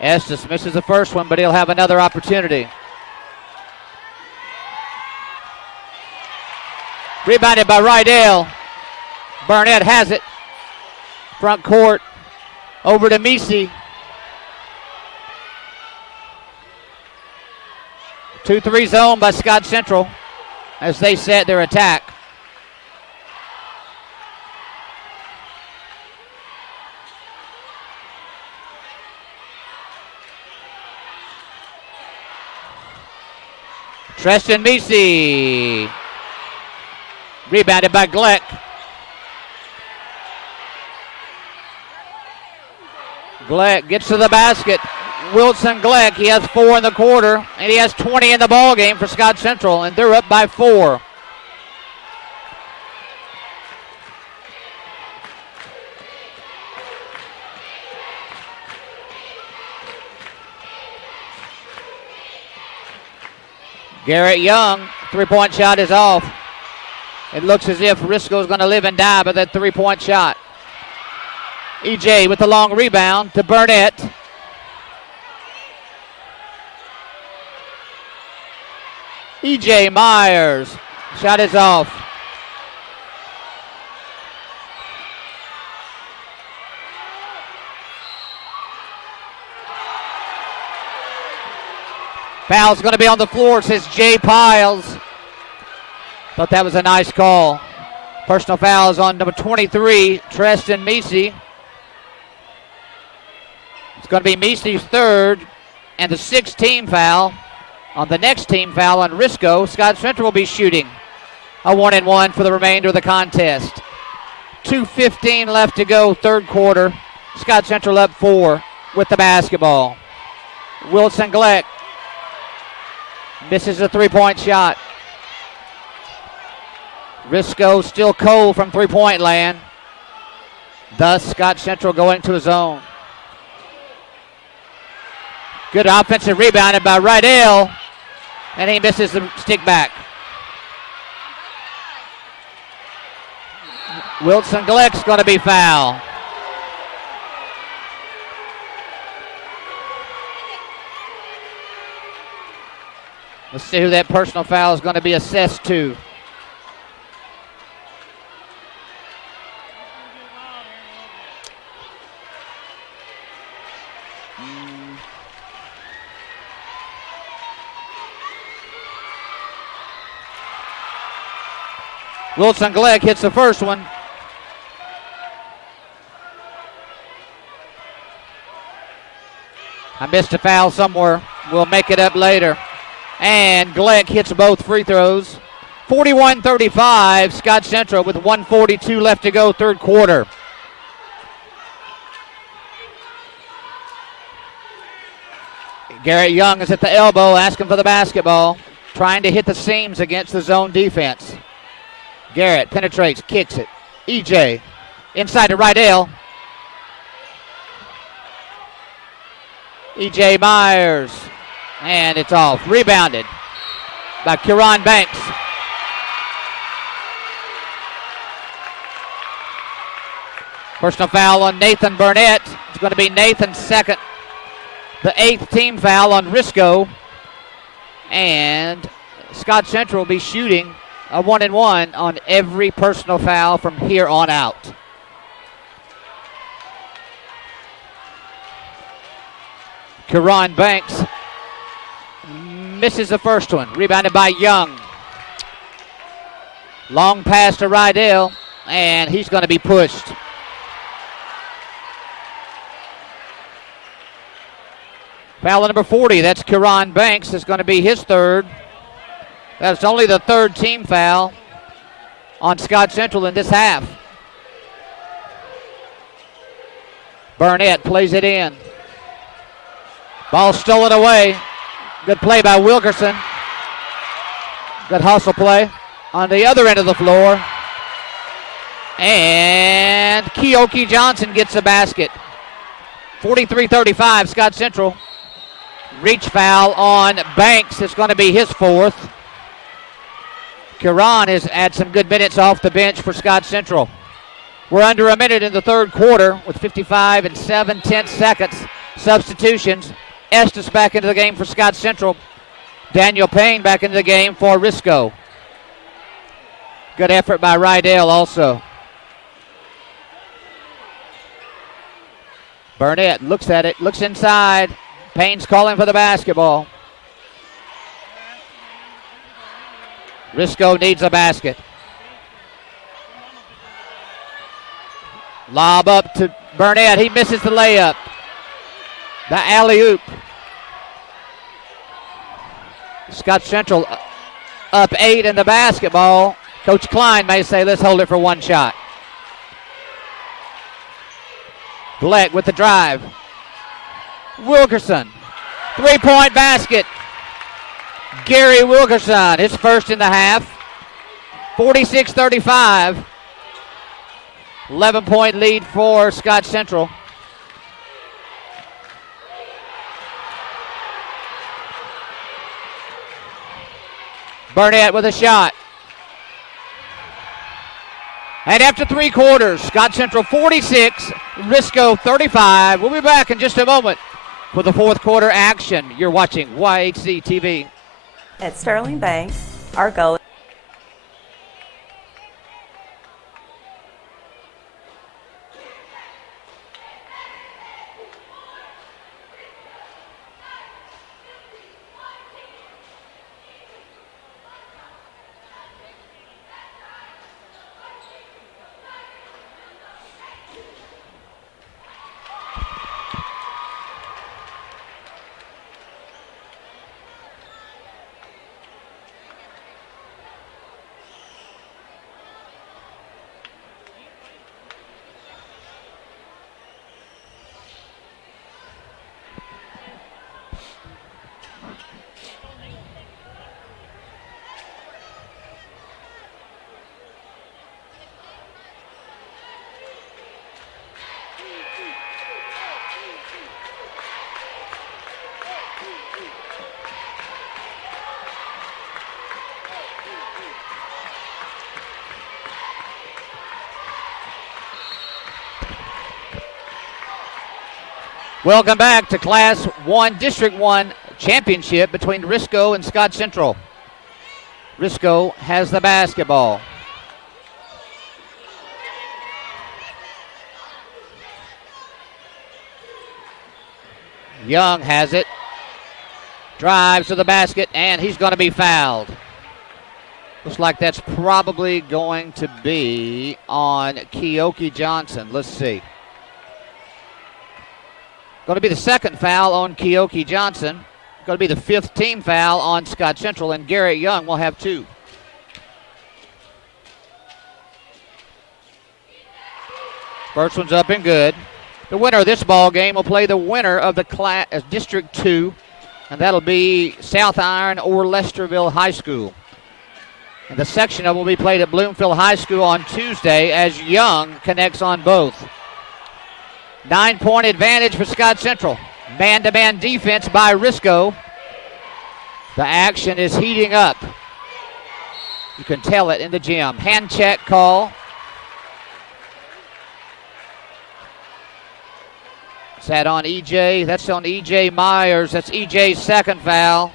Estes misses the first one, but he'll have another opportunity. Rebounded by Rydell. Burnett has it. Front court. Over to Misi. 2-3 zone by Scott Central as they set their attack. Tristan Misi. Rebounded by Gleck. Gleck gets to the basket. Wilson Gleck, he has 4 in the quarter, and he has 20 in the ball game for Scott Central, and they're up by 4. Garrett Young, three-point shot is off. It looks as if Risco's going to live and die by that three-point shot. EJ with the long rebound to Burnett. EJ Myers, shot is off. Foul's going to be on the floor, says Jay Piles. Thought that was a nice call. Personal foul is on number 23, Tristan Misi. It's going to be Misi's third, and the 6th team foul. On the next team foul on Risco, Scott Central will be shooting a 1-and-1 for the remainder of the contest. 2:15 left to go, third quarter. Scott Central up 4 with the basketball. Wilson Gleck misses a three-point shot. Risco still cold from three-point land. Thus, Scott Central going to his own. Good offensive rebounded by Rydell, and he misses the stick back. Wilson Gleck's going to be fouled. Let's see who that personal foul is going to be assessed to. Wilson Gleck hits the first one. I missed a foul somewhere. We'll make it up later. And Gleck hits both free throws. 41-35, Scott Central with 1:42 left to go, third quarter. Garrett Young is at the elbow, asking for the basketball, trying to hit the seams against the zone defense. Garrett penetrates, kicks it. EJ inside to Rydell. EJ Myers, and it's off. Rebounded by Kieran Banks. Personal foul on Nathan Burnett. It's going to be Nathan's second. The 8th team foul on Risco. And Scott Central will be shooting a 1-and-1 on every personal foul from here on out. Kieran Banks misses the first one. Rebounded by Young. Long pass to Rydell, and he's going to be pushed. Foul number 40, that's Kieran Banks. It's going to be his third. That's only the third team foul on Scott Central in this half. Burnett plays it in. Ball stolen away. Good play by Wilkerson. Good hustle play on the other end of the floor. And Keoki Johnson gets the basket. 43-35, Scott Central. Reach foul on Banks. It's going to be his fourth. Kieran has had some good minutes off the bench for Scott Central. We're under a minute in the third quarter with 55 and 7/10 seconds. Substitutions. Estes back into the game for Scott Central. Daniel Payne back into the game for Risco. Good effort by Rydell also. Burnett looks at it, looks inside. Payne's calling for the basketball. Risco needs a basket. Lob up to Burnett. He misses the layup. The alley-oop. Scott Central up 8 in the basketball. Coach Klein may say, let's hold it for one shot. Black with the drive. Wilkerson. 3-point basket. Gary Wilkerson, his first in the half. 46-35. 11-point lead for Scott Central. Burnett with a shot. And after 3 quarters, Scott Central 46, Risco 35. We'll be back in just a moment for the fourth quarter action. You're watching YHC TV. At Sterling Bank, our goal is Welcome back to Class 1 District 1 championship between Risco and Scott Central. Risco has the basketball. Young has it. Drives to the basket, and he's going to be fouled. Looks like that's probably going to be on Keoki Johnson. Let's see. Going to be the second foul on Keoki Johnson. Going to be the 5th team foul on Scott Central, and Garrett Young will have 2. First one's up and good. The winner of this ball game will play the winner of the District 2, and that'll be South Iron or Lesterville High School. And the sectional will be played at Bloomfield High School on Tuesday as Young connects on both. 9-point advantage for Scott Central. Man-to-man defense by Risco. The action is heating up. You can tell it in the gym. Hand check call. Is that on EJ? That's on EJ Myers. That's EJ's second foul.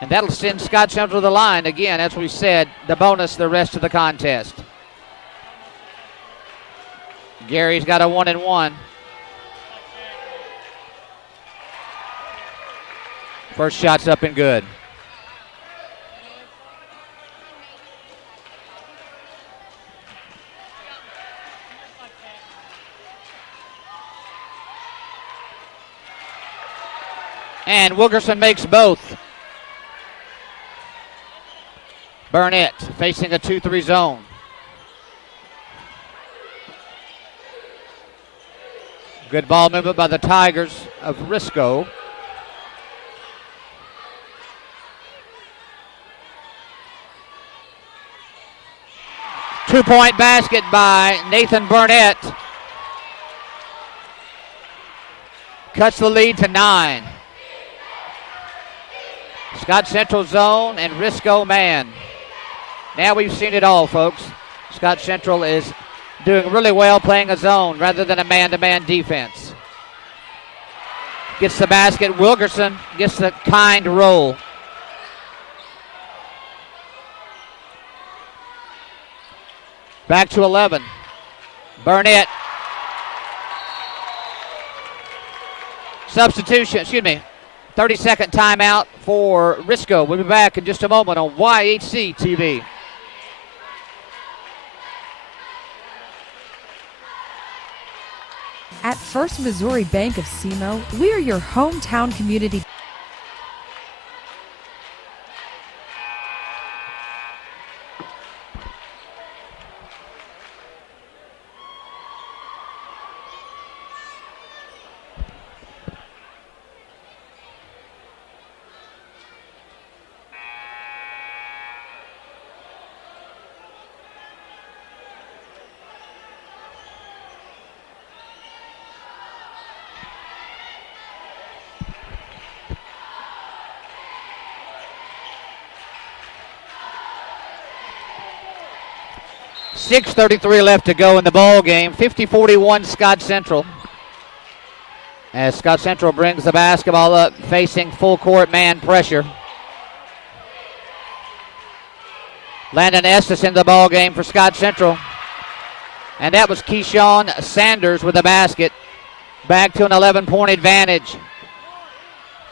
And that'll send Scott Central to the line. Again, as we said, the bonus the rest of the contest. Gary's got a 1-and-1. First shot's up and good. And Wilkerson makes both. Burnett facing a 2-3 zone. Good ball movement by the Tigers of Risco. Two-point basket by Nathan Burnett. Cuts the lead to 9. Scott Central zone and Risco man. Now we've seen it all, folks. Scott Central is doing really well playing a zone rather than a man-to-man defense. Gets the basket. Wilkerson gets the kind roll. Back to 11. Burnett. Substitution, 30-second timeout for Risco. We'll be back in just a moment on YHC TV. At First Missouri Bank of SEMO, we're your hometown community. .6:33 left to go in the ball game. 50-41 Scott Central. As Scott Central brings the basketball up, facing full court man pressure. Landon Estes in the ball game for Scott Central. And that was Keyshawn Sanders with the basket. Back to an 11-point advantage.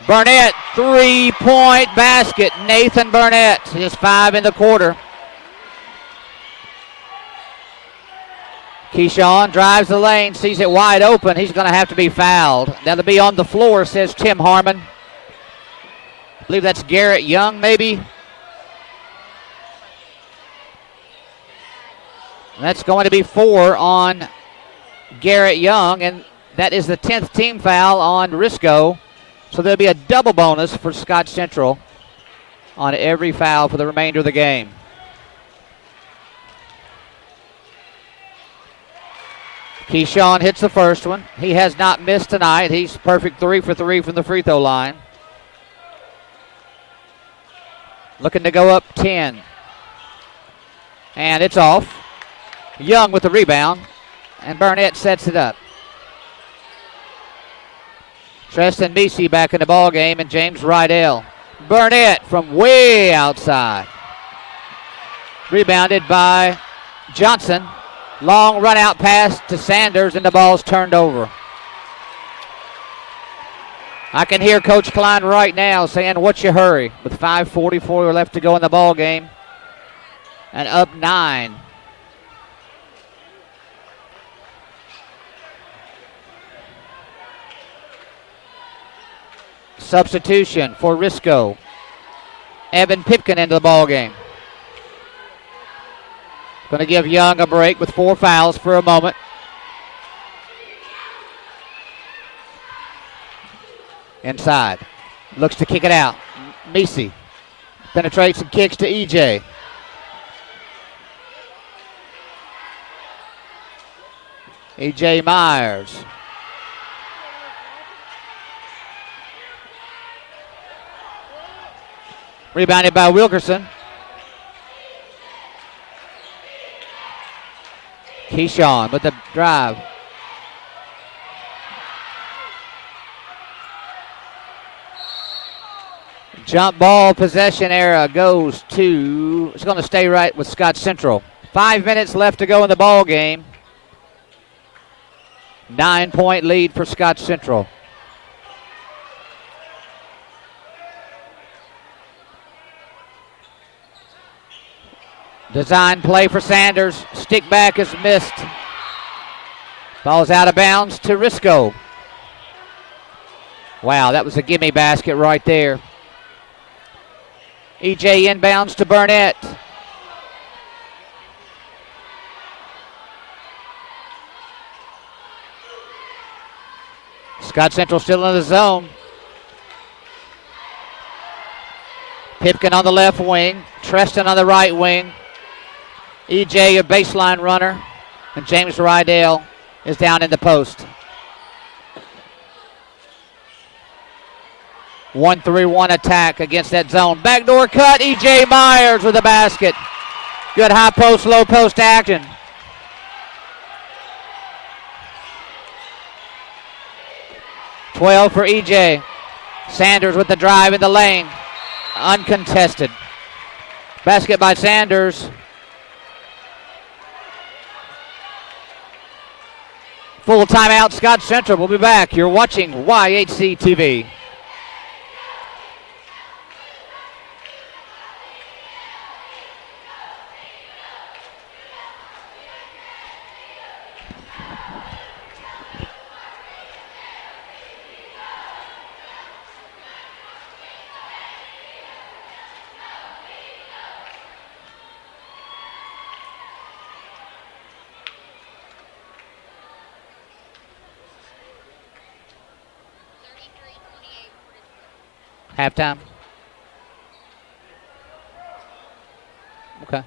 Burnett, 3-point basket. Nathan Burnett, just 5 in the quarter. Keyshawn drives the lane, sees it wide open. He's going to have to be fouled. That'll be on the floor, says Tim Harmon. I believe that's Garrett Young, maybe. That's going to be 4 on Garrett Young, and that is the 10th team foul on Risco. So there'll be a double bonus for Scott Central on every foul for the remainder of the game. Keyshawn hits the first one. He has not missed tonight. He's perfect 3 for 3 from the free throw line. Looking to go up 10. And it's off. Young with the rebound. And Burnett sets it up. Treston Meesey back in the ball game, and James Rydell. Burnett from way outside. Rebounded by Johnson. Long run out pass to Sanders, and the ball's turned over. I can hear Coach Klein right now saying, "What's your hurry?" With 5:44 left to go in the ball game, and up 9. Substitution for Risco. Evan Pipkin into the ball game. Going to give Young a break with 4 fouls for a moment. Inside. Looks to kick it out. Meesey penetrates and kicks to EJ. EJ Myers. Rebounded by Wilkerson. Keyshawn with the drive. Jump ball possession era goes to, it's going to stay right with Scott Central. 5 minutes left to go in the ball game. 9-point lead for Scott Central. Design play for Sanders. Stick back is missed. Ball's out of bounds to Risco. Wow, that was a gimme basket right there. EJ inbounds to Burnett. Scott Central still in the zone. Pipkin on the left wing. Treston on the right wing. EJ, a baseline runner. And James Rydell is down in the post. 1-3-1 attack against that zone. Backdoor cut. EJ Myers with the basket. Good high post, low post action. .12 for EJ. Sanders with the drive in the lane. Uncontested. Basket by Sanders. Full timeout, Scott Central. We'll be back. You're watching YHC TV. Halftime. Okay.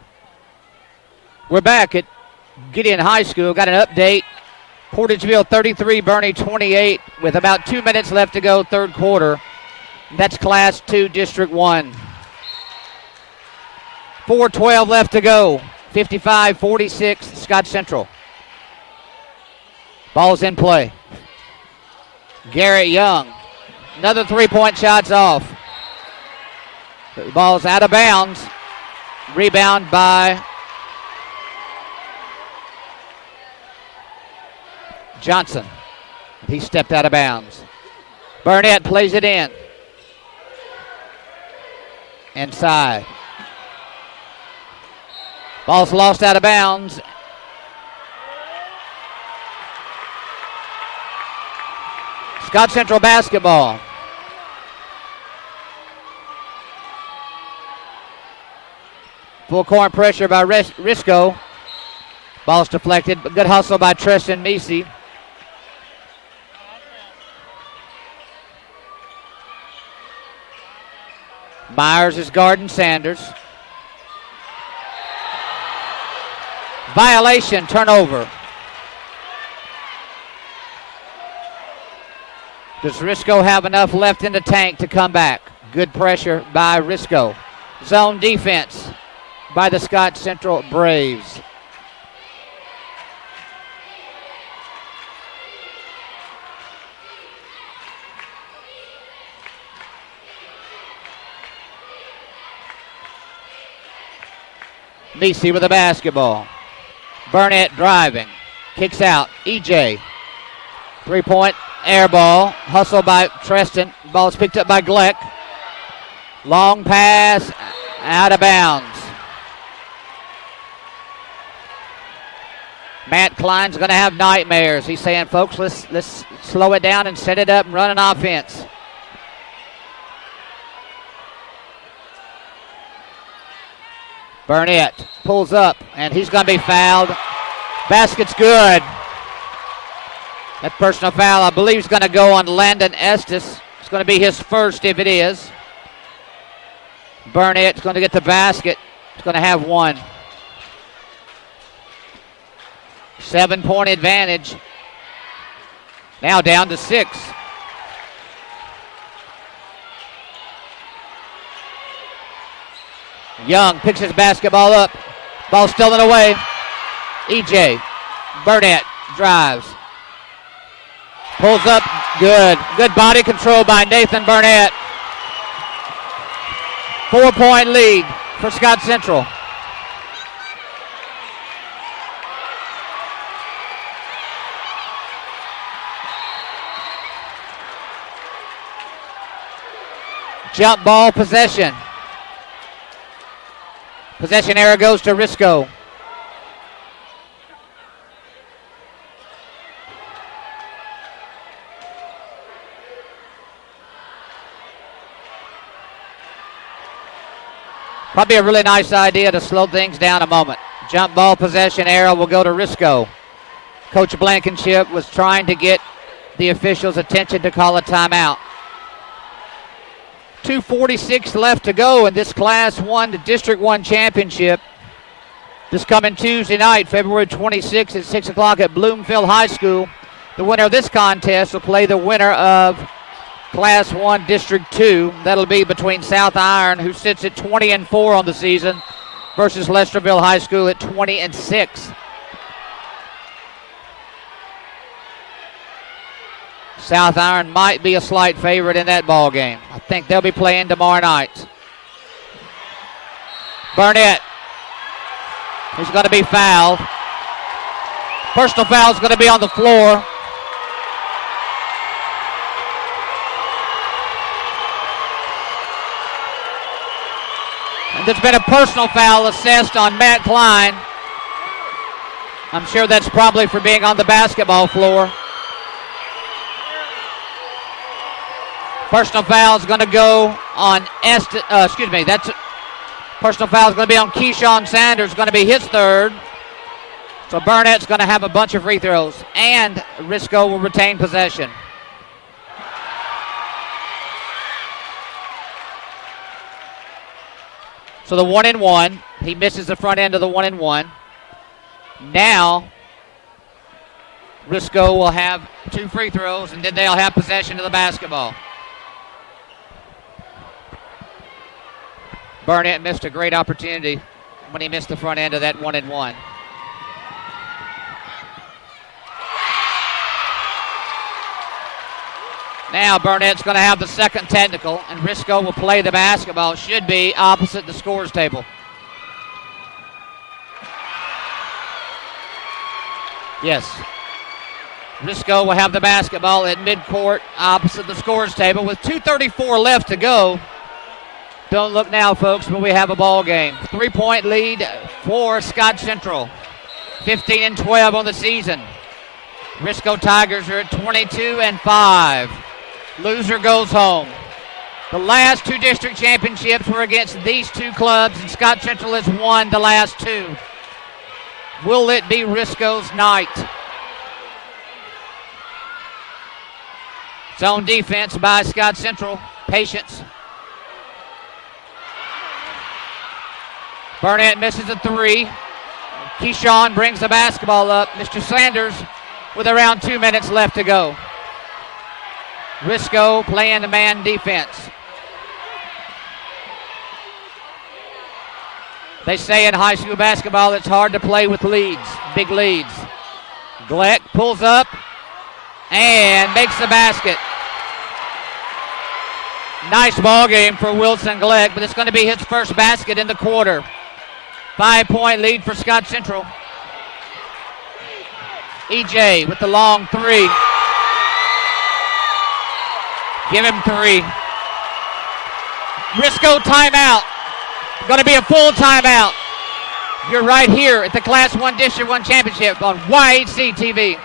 We're back at Gideon High School. Got an update. Portageville 33, Bernie 28, with about 2 minutes left to go, third quarter. That's Class 2, District 1. 4:12 left to go. 55-46, Scott Central. Ball's in play. Garrett Young. Another three-point shot's off. The ball's out of bounds. Rebound by Johnson. He stepped out of bounds. Burnett plays it in. Inside. Ball's lost out of bounds. Scott Central basketball. Full court pressure by Risco. Ball's deflected, but good hustle by Tristan Meesey. Myers is guarding Sanders. Violation, turnover. Does Risco have enough left in the tank to come back? Good pressure by Risco. Zone defense by the Scott Central Braves. Meesey with the basketball. Burnett driving. Kicks out. EJ. Three-point air ball. Hustle by Treston. Ball's picked up by Gleck. Long pass. Out of bounds. Matt Klein's going to have nightmares. He's saying, folks, let's slow it down and set it up and run an offense. Burnett pulls up, and he's going to be fouled. Basket's good. That personal foul, I believe, is going to go on Landon Estes. It's going to be his first if it is. Burnett's going to get the basket. It's going to have one. 7-point advantage. Now down to 6. Young picks his basketball up. Ball stolen away. EJ. Burnett drives. Pulls up. Good. Good body control by Nathan Burnett. 4-point lead for Scott Central. Jump ball possession. Possession error goes to Risco. Probably a really nice idea to slow things down a moment. Jump ball possession error will go to Risco. Coach Blankenship was trying to get the officials' attention to call a timeout. 2:46 left to go in this Class 1 District 1 championship. This coming Tuesday night, February 26th at 6 o'clock at Bloomfield High School. The winner of this contest will play the winner of Class 1 District 2. That'll be between South Iron, who sits at 20-4 on the season, versus Lesterville High School at 20-6. South Iron might be a slight favorite in that ball game. I think they'll be playing tomorrow night. Burnett, he's going to be fouled. Personal foul is going to be on the floor. And there's been a personal foul assessed on Matt Klein. I'm sure that's probably for being on the basketball floor. Personal foul is going to go on personal foul is going to be on Keyshawn Sanders, going to be his third. So Burnett's going to have a bunch of free throws, and Risco will retain possession. So the 1-and-1, he misses the front end of the 1-and-1. Now, Risco will have 2 free throws, and then they'll have possession of the basketball. Burnett missed a great opportunity when he missed the front end of that 1-and-1. Now Burnett's going to have the second technical, and Risco will play the basketball. Should be opposite the scores table. Yes. Risco will have the basketball at midcourt opposite the scores table with 2:34 left to go. Don't look now, folks, but we have a ball game. 3-point lead for Scott Central. 15-12 on the season. Risco Tigers are at 22-5. Loser goes home. The last 2 district championships were against these 2 clubs, and Scott Central has won the last 2. Will it be Risco's night? Zone defense by Scott Central. Patience. Burnett misses a 3. Keyshawn brings the basketball up. Mr. Sanders with around 2 minutes left to go. Risco playing the man defense. They say in high school basketball it's hard to play with leads, big leads. Gleck pulls up and makes the basket. Nice ball game for Wilson Gleck, but it's going to be his first basket in the quarter. 5-point lead for Scott Central. EJ with the long 3. Give him 3. Risco timeout. Going to be a full timeout. You're right here at the Class 1 District 1 Championship on YHC TV.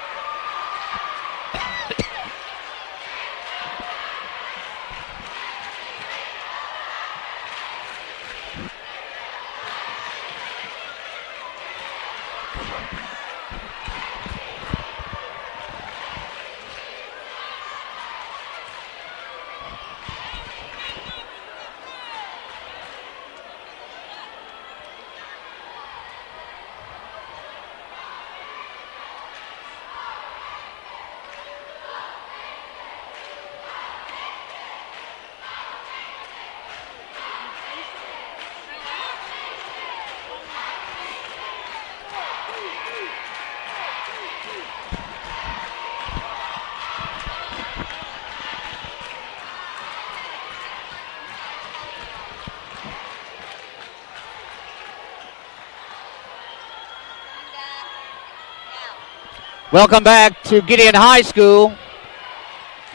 Welcome back to Gideon High School,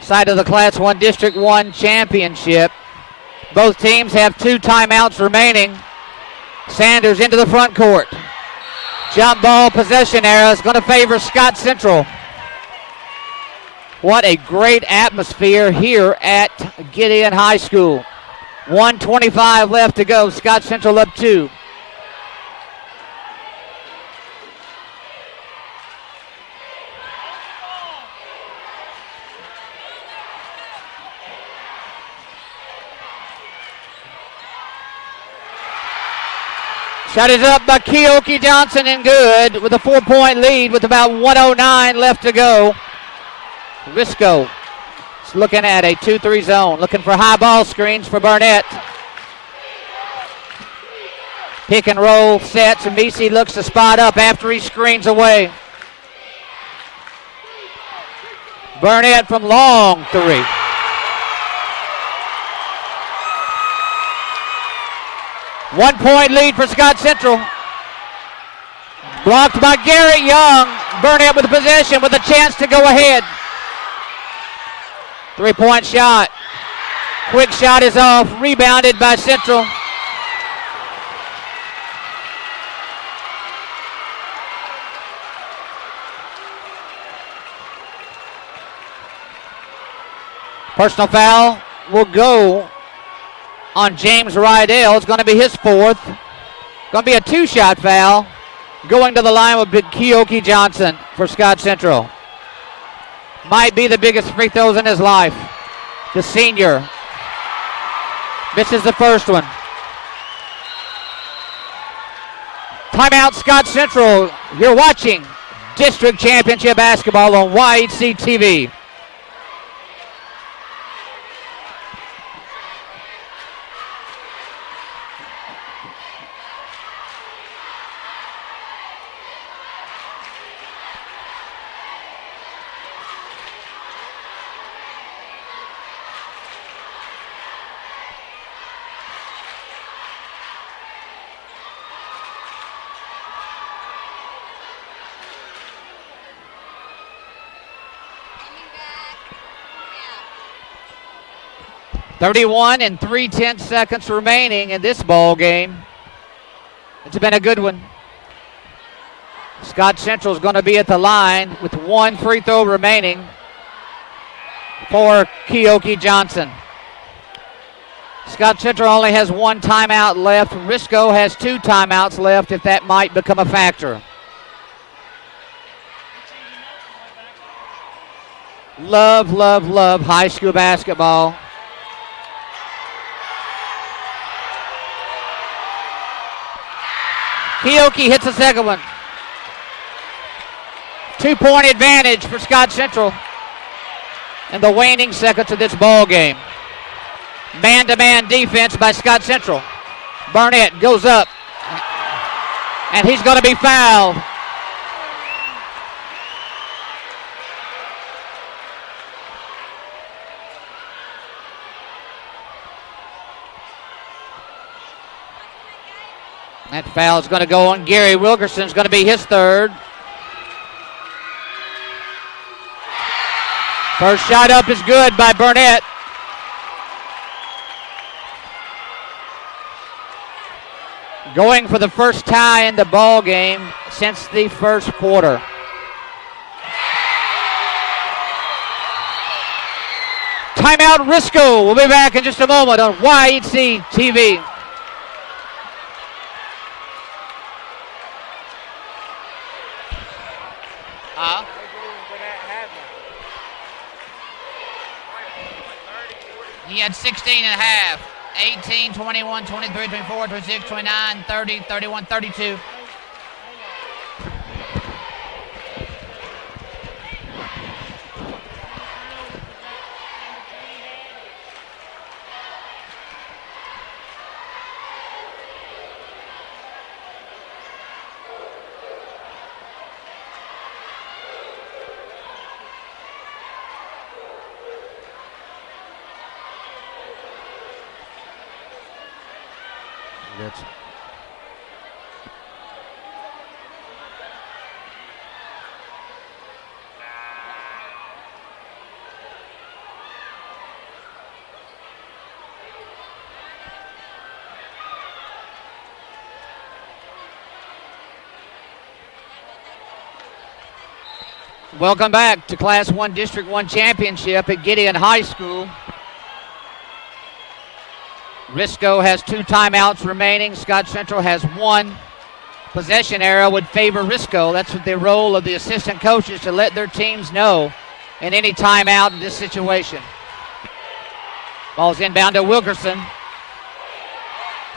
site of the Class 1 District 1 Championship. Both teams have 2 timeouts remaining. Sanders into the front court. Jump ball possession era is going to favor Scott Central. What a great atmosphere here at Gideon High School. 1:25 left to go. Scott Central up 2. Shot is up by Keoki Johnson and good with a 4-point lead with about 1:09 left to go. Risco is looking at a 2-3 zone, looking for high ball screens for Burnett. Pick and roll sets, and BC looks to spot up after he screens away. Burnett from long 3. One-point lead for Scott Central. Blocked by Garrett Young. Burnett with the possession with a chance to go ahead. 3-point shot. Quick shot is off. Rebounded by Central. Personal foul will go on James Rydell. It's going to be his fourth. Going to be a 2-shot foul. Going to the line with Keoki Johnson for Scott Central. Might be the biggest free throws in his life. The senior misses the first one. Timeout, Scott Central. You're watching District Championship Basketball on YHC TV. Yeah. 31 and 3/10 seconds remaining in this ball game. It's been a good one. Scott Central is going to be at the line with one free throw remaining for Keoki Johnson. Scott Central only has one timeout left. Risco has 2 timeouts left if that might become a factor. Love, love, love high school basketball. Keoki hits the second one. 2-point advantage for Scott Central in the waning seconds of this ball game. Man-to-man defense by Scott Central. Burnett goes up, and he's going to be fouled. That foul is going to go on Gary Wilkerson. It's going to be his third. First shot up is good by Burnett. Going for the first tie in the ball game since the first quarter. Timeout, Risco. We'll be back in just a moment on YHC TV. He had 16 and a half. 18, 21, 23, 24, 26, 29, 30, 31, 32. That's Welcome back to Class 1 District 1 Championship at Gideon High School. Risco has 2 timeouts remaining. Scott Central has 1. Possession arrow would favor Risco. That's what the role of the assistant coaches, to let their teams know in any timeout in this situation. Ball's inbound to Wilkerson.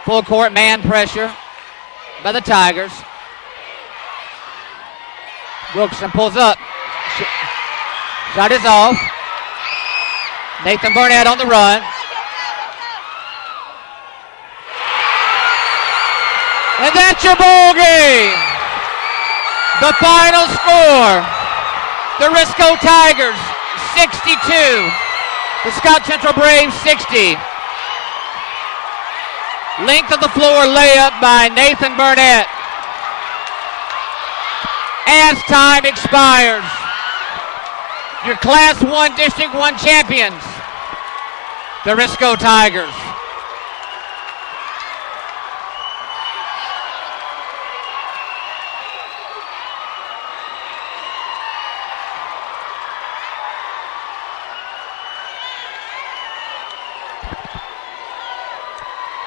Full court man pressure by the Tigers. Wilkerson pulls up. Shot is off. Nathan Burnett on the run. And that's your ball game. The final score, the Risco Tigers 62, the Scott Central Braves 60. Length of the floor layup by Nathan Burnett. as time expires. Your Class 1 District 1 champions, the Risco Tigers.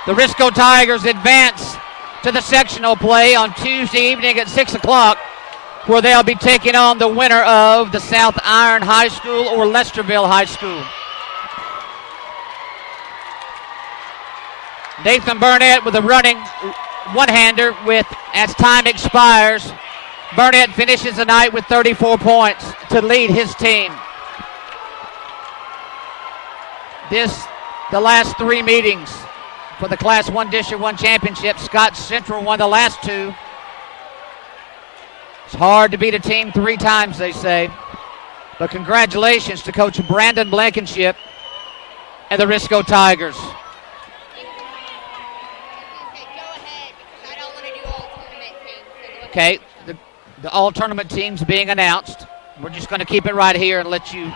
The Risco Tigers advance to the sectional play on Tuesday evening at 6 o'clock, where they'll be taking on the winner of the South Iron High School or Lesterville High School. Nathan Burnett with a running one-hander as time expires. Burnett finishes the night with 34 points to lead his team. The last three meetings for the Class 1 District 1 championship. Scott Central won the last two. It's hard to beat a team three times, they say. But congratulations to Coach Brandon Blankenship and the Risco Tigers. Okay, the all tournament teams being announced. We're just going to keep it right here and let you.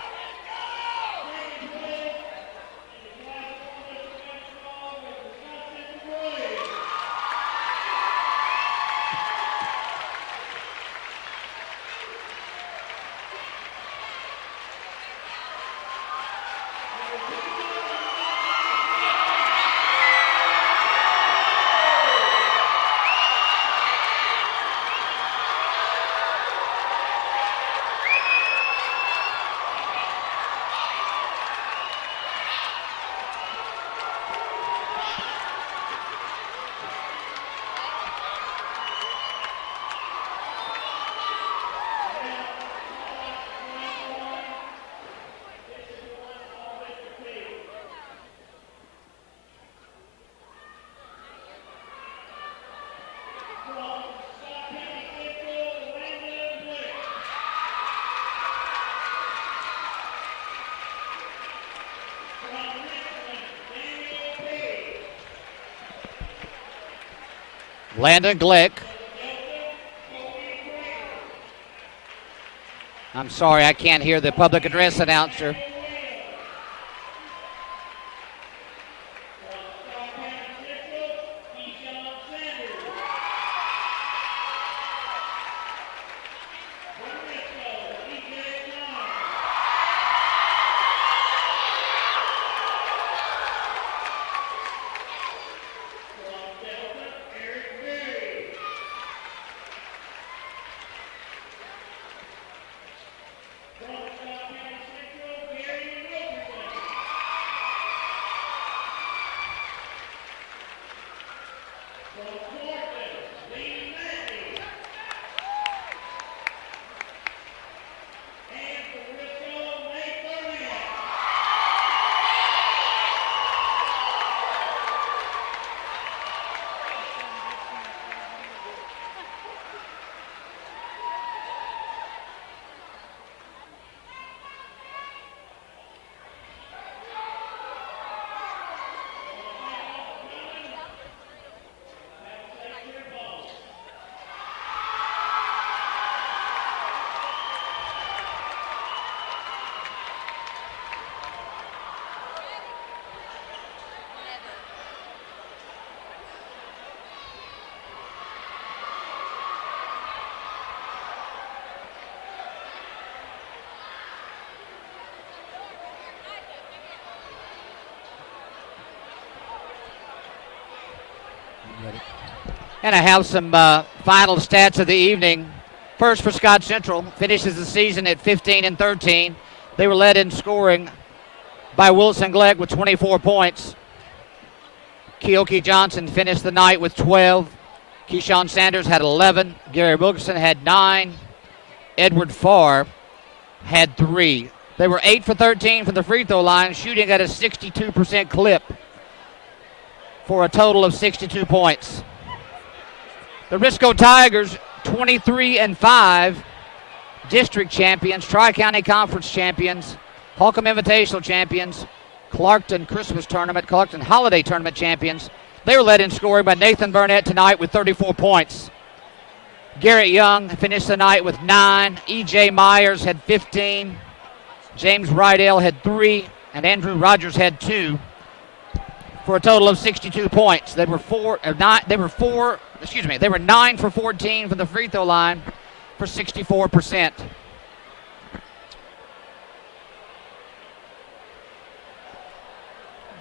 Landon Glick. I'm sorry, I can't hear the public address announcer. And I have some final stats of the evening. First for Scott Central, finishes the season at 15-13. They were led in scoring by Wilson Glegg with 24 points. Keoki Johnson finished the night with 12. Keyshawn Sanders had 11. Gary Wilkerson had 9. Edward Farr had 3. They were 8 for 13 from the free throw line, shooting at a 62% clip for a total of 62 points. The Risco Tigers, 23-5, district champions, Tri-County Conference champions, Holcomb Invitational champions, Clarkton Christmas Tournament, Clarkton Holiday Tournament champions. They were led in scoring by Nathan Burnett tonight with 34 points. Garrett Young finished the night with 9. E.J. Myers had 15. James Rydell had 3. And Andrew Rogers had 2. For a total of 62 points. They were 9 for 14 from the free throw line for 64%.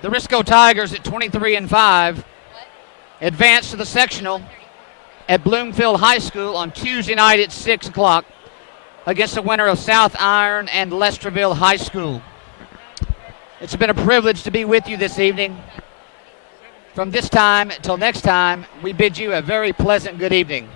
The Risco Tigers at 23-5 advance to the sectional at Bloomfield High School on Tuesday night at 6 o'clock against the winner of South Iron and Lesterville High School. It's been a privilege to be with you this evening. From this time until next time, we bid you a very pleasant good evening.